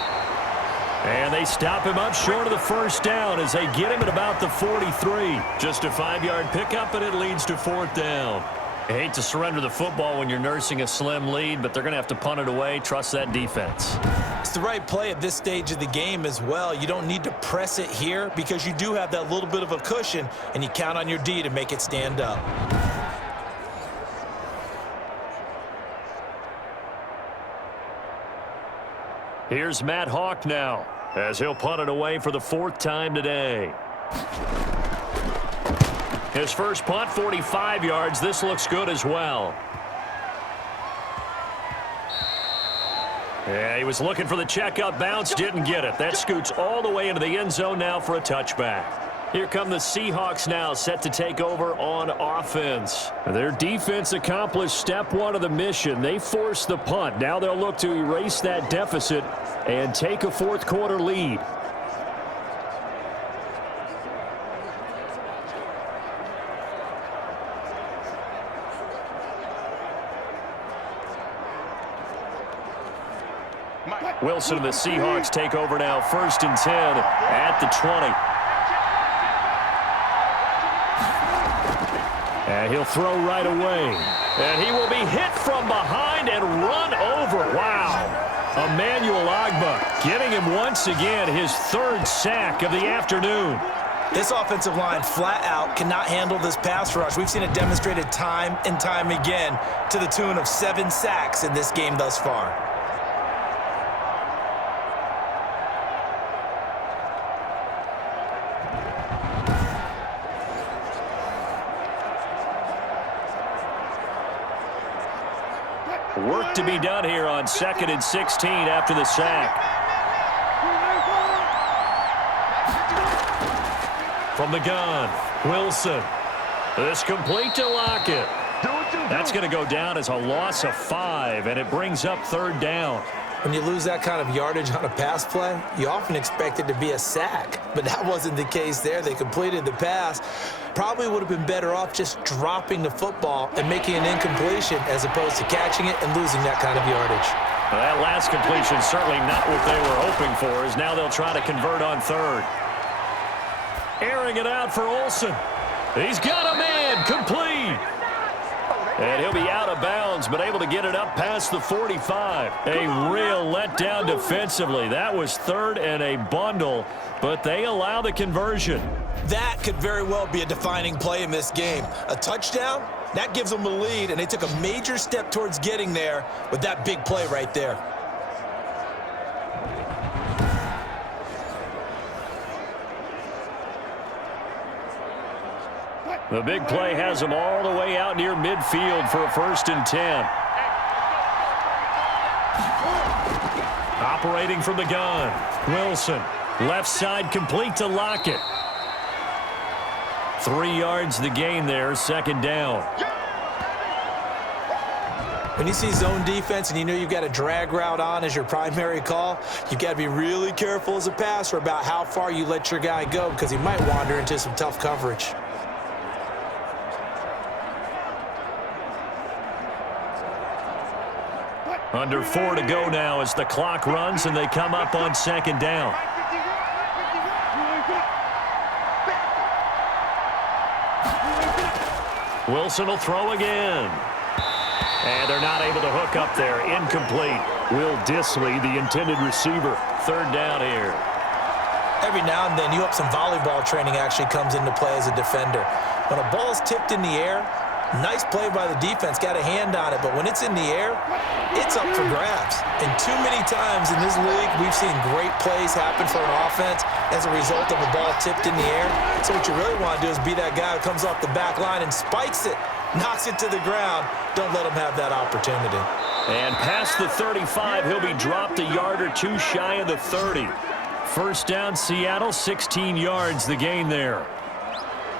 And they stop him up short of the first down as they get him at about the 43. Just a 5-yard pickup, and it leads to fourth down. I hate to surrender the football when you're nursing a slim lead, but they're going to have to punt it away. Trust that defense. It's the right play at this stage of the game as well. You don't need to press it here because you do have that little bit of a cushion, and you count on your D to make it stand up. Here's Matt Hawk now as he'll punt it away for the fourth time today. His first punt, 45 yards. This looks good as well. Yeah, he was looking for the checkup bounce, didn't get it. That scoots all the way into the end zone now for a touchback. Here come the Seahawks now, set to take over on offense. Their defense accomplished step one of the mission. They forced the punt. Now they'll look to erase that deficit and take a fourth quarter lead. Wilson and the Seahawks take over now, 1st and 10 at the 20. And he'll throw right away. And he will be hit from behind and run over. Wow. Emmanuel Ogbah getting him once again his 3rd sack of the afternoon. This offensive line flat out cannot handle this pass rush. We've seen it demonstrated time and time again to the tune of 7 sacks in this game thus far. Work to be done here on 2nd and 16 after the sack. From the gun, Wilson. This complete to Lockett. That's going to go down as a loss of 5, and it brings up 3rd down. When you lose that kind of yardage on a pass play, you often expect it to be a sack. But that wasn't the case there. They completed the pass. Probably would have been better off just dropping the football and making an incompletion as opposed to catching it and losing that kind of yardage. Well, that last completion certainly not what they were hoping for, as now they'll try to convert on 3rd. Airing it out for Olsen. He's got a man, complete. And he'll be out of bounds, but able to get it up past the 45. A real letdown defensively. That was 3rd and a bundle, but they allow the conversion. That could very well be a defining play in this game. A touchdown, that gives them a lead, and they took a major step towards getting there with that big play right there. The big play has them all the way out near midfield for a 1st and 10. Operating from the gun, Wilson. Left side complete to Lockett. 3 yards the gain there, 2nd down. When you see zone defense and you know you've got a drag route on as your primary call, you've got to be really careful as a passer about how far you let your guy go because he might wander into some tough coverage. Under 4 to go now as the clock runs and they come up on 2nd down. Wilson will throw again. And they're not able to hook up there. Incomplete. Will Disley, the intended receiver. 3rd down here. Every now and then, you hope some volleyball training actually comes into play as a defender. When a ball is tipped in the air, nice play by the defense, got a hand on it, but when it's in the air, it's up for grabs. And too many times in this league, we've seen great plays happen for an offense as a result of a ball tipped in the air. So what you really want to do is be that guy who comes off the back line and spikes it, knocks it to the ground. Don't let him have that opportunity. And past the 35, he'll be dropped a yard or 2 shy of the 30. 1st down, Seattle, 16 yards the gain there.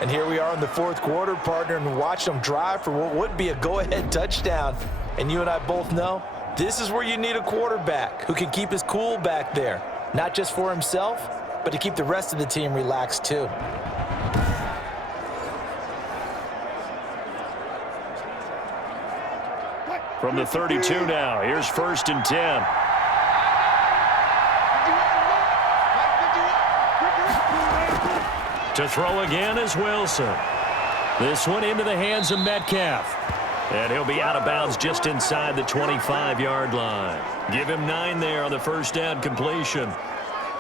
And here we are in the 4th quarter, partner, and watch them drive for what would be a go-ahead touchdown. And you and I both know this is where you need a quarterback who can keep his cool back there, not just for himself, but to keep the rest of the team relaxed too. From the 32 now, here's 1st and 10. To throw again is Wilson. This one into the hands of Metcalf. And he'll be out of bounds just inside the 25-yard line. Give him 9 there on the 1st down completion.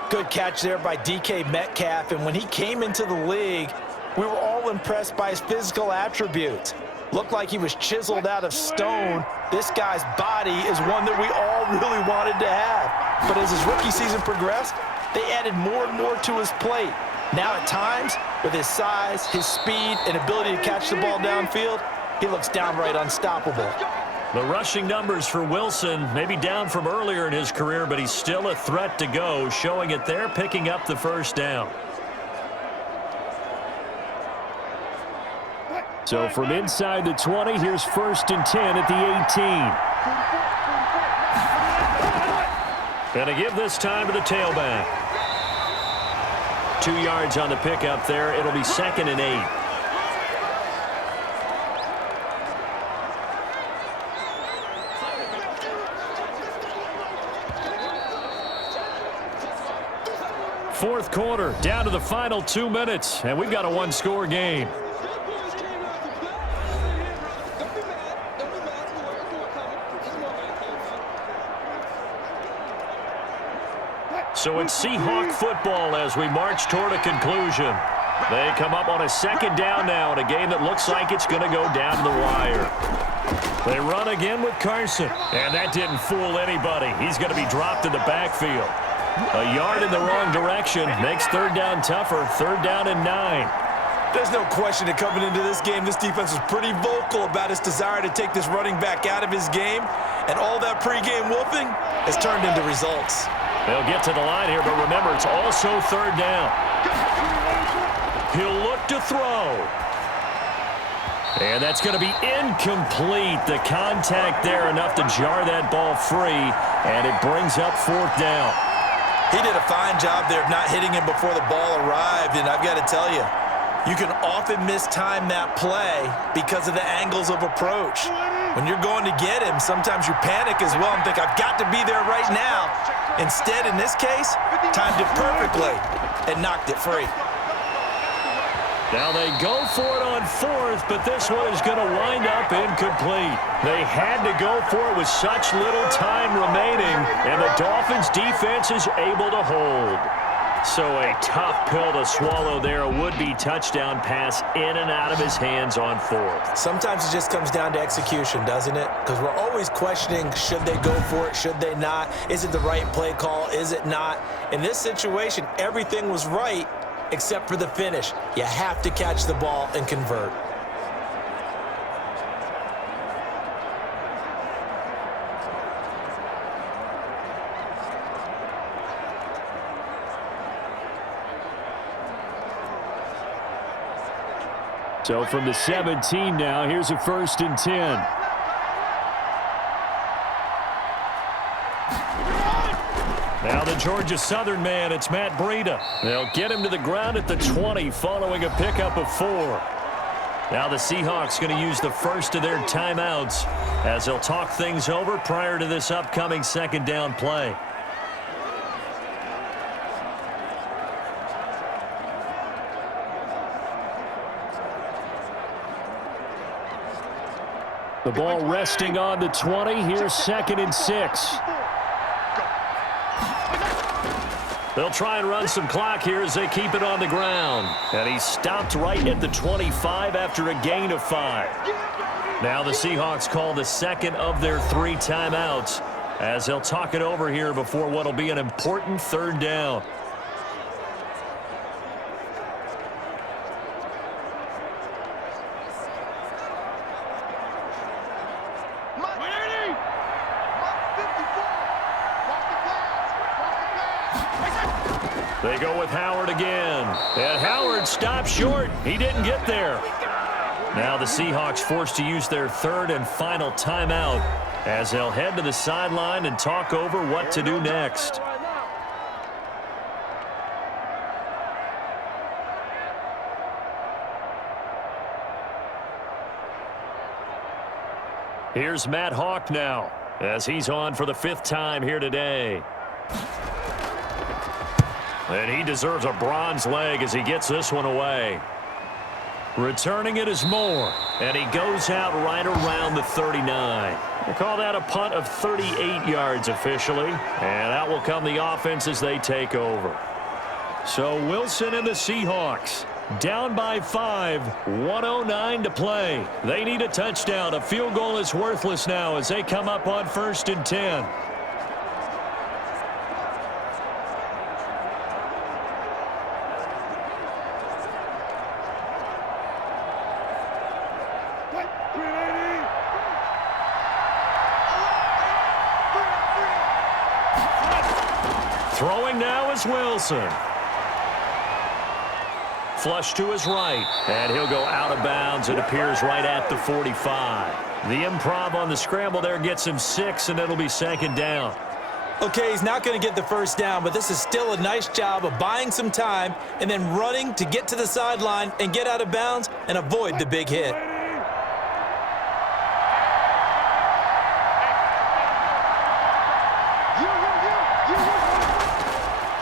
Good catch there by DK Metcalf. And when he came into the league, we were all impressed by his physical attributes. Looked like he was chiseled out of stone. This guy's body is one that we all really wanted to have. But as his rookie season progressed, they added more and more to his plate. Now at times, with his size, his speed, and ability to catch the ball downfield, he looks downright unstoppable. The rushing numbers for Wilson may be down from earlier in his career, but he's still a threat to go, showing it there, picking up the 1st down. So from inside the 20, here's 1st and 10 at the 18. And to give this time to the tailback. 2 yards on the pickup there. It'll be 2nd and 8. Fourth quarter, down to the final 2 minutes, and we've got a 1-score game. So it's Seahawk football as we march toward a conclusion. They come up on a 2nd down now in a game that looks like it's going to go down to the wire. They run again with Carson, and that didn't fool anybody. He's going to be dropped in the backfield. A yard in the wrong direction makes 3rd down tougher. 3rd down and 9. There's no question that coming into this game, this defense was pretty vocal about its desire to take this running back out of his game, and all that pregame wolfing has turned into results. They'll get to the line here, but remember, it's also third down. He'll look to throw. And that's going to be incomplete. The contact there enough to jar that ball free, and it brings up fourth down. He did a fine job there of not hitting him before the ball arrived, and I've got to tell you, you can often mistime that play because of the angles of approach. When you're going to get him, sometimes you panic as well and think, I've got to be there right now. Instead, in this case, timed it perfectly and knocked it free. Now they go for it on fourth, but this one is going to wind up incomplete. They had to go for it with such little time remaining, and the Dolphins' defense is able to hold. So a tough pill to swallow there. A would-be touchdown pass in and out of his hands on fourth. Sometimes it just comes down to execution, doesn't it? Because we're always questioning, should they go for it, should they not? Is it the right play call, is it not? In this situation, everything was right, except for the finish. You have to catch the ball and convert. So from the 17 now, here's a 1st and 10. Now the Georgia Southern man, it's Matt Breida. They'll get him to the ground at the 20 following a pickup of 4. Now the Seahawks going to use the first of their timeouts as they'll talk things over prior to this upcoming second down play. The ball resting on the 20. Here's 2nd and 6. They'll try and run some clock here as they keep it on the ground. And he's stopped right at the 25 after a gain of 5. Now the Seahawks call the second of their 3 timeouts as they'll talk it over here before what will be an important third down. They go with Howard again. And Howard stopped short. He didn't get there. Now the Seahawks forced to use their 3rd and final timeout as they'll head to the sideline and talk over what to do next. Here's Matt Hawk now as he's on for the 5th time here today. And he deserves a bronze leg as he gets this one away. Returning it is Moore. And he goes out right around the 39. They call that a punt of 38 yards officially. And out will come the offense as they take over. So Wilson and the Seahawks down by 5, 1:09 to play. They need a touchdown. A field goal is worthless now as they come up on 1st and 10. Throwing now is Wilson. Flush to his right, and he'll go out of bounds. It appears right at the 45. The improv on the scramble there gets him 6, and it'll be 2nd down. Okay, he's not going to get the first down, but this is still a nice job of buying some time and then running to get to the sideline and get out of bounds and avoid the big hit.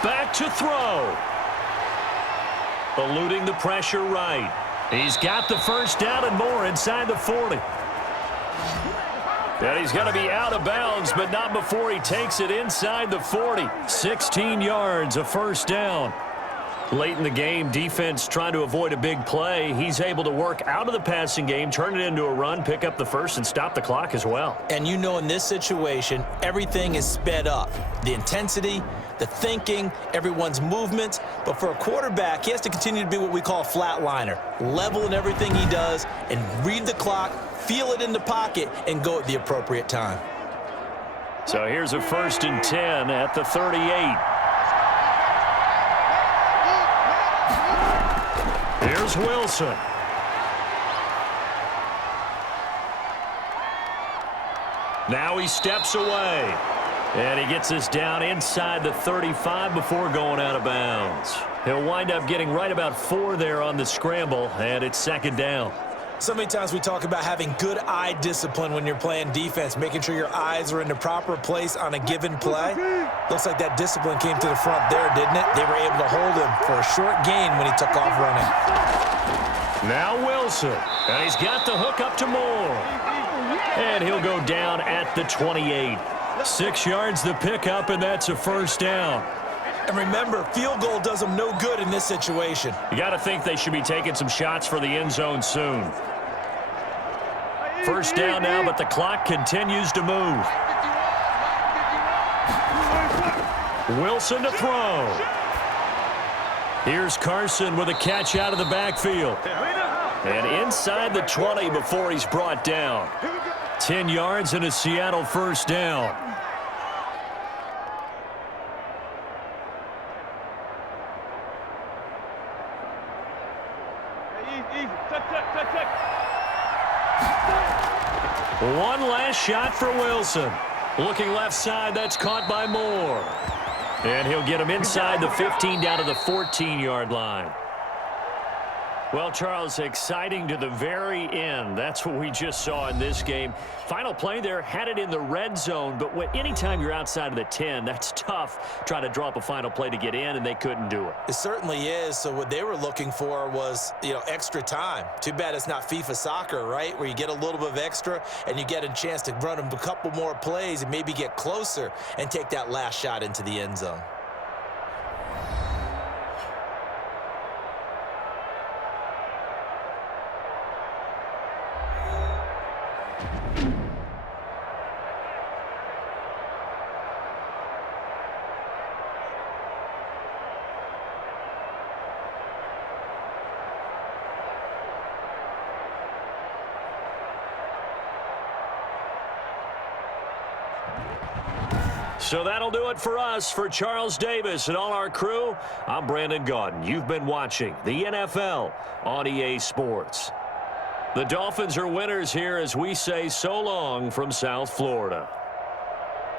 Back to throw. Eluding the pressure right. He's got the first down and more inside the 40. And he's going to be out of bounds, but not before he takes it inside the 40. 16 yards, a first down. Late in the game, defense trying to avoid a big play. He's able to work out of the passing game, turn it into a run, pick up the first, and stop the clock as well. And you know in this situation, everything is sped up. The intensity, the thinking, everyone's movement. But for a quarterback, he has to continue to be what we call a flatliner. Level in everything he does and read the clock, feel it in the pocket, and go at the appropriate time. So here's a 1st and 10 at the 38. Here's Wilson. Now he steps away. And he gets us down inside the 35 before going out of bounds. He'll wind up getting right about 4 there on the scramble, and it's 2nd down. So many times we talk about having good eye discipline when you're playing defense, making sure your eyes are in the proper place on a given play. Looks like that discipline came to the front there, didn't it? They were able to hold him for a short gain when he took off running. Now Wilson, and he's got the hook up to Moore. And he'll go down at the 28. 6 yards the pickup, and that's a 1st down. And remember, field goal does them no good in this situation. You got to think they should be taking some shots for the end zone soon. 1st down now, but the clock continues to move. Wilson to throw. Here's Carson with a catch out of the backfield. And inside the 20 before he's brought down. 10 yards and a Seattle 1st down. One last shot for Wilson. Looking left side, that's caught by Moore. And he'll get him inside the 15 down to the 14-yard line. Well, Charles, exciting to the very end. That's what we just saw in this game. Final play there, had it in the red zone, but anytime you're outside of the 10, that's tough trying to draw up a final play to get in, and they couldn't do it. It certainly is. So what they were looking for was, extra time. Too bad it's not FIFA soccer, right, where you get a little bit of extra and you get a chance to run a couple more plays and maybe get closer and take that last shot into the end zone. So that'll do it for us. For Charles Davis and all our crew, I'm Brandon Gaudin. You've been watching the NFL on EA Sports. The Dolphins are winners here as we say so long from South Florida.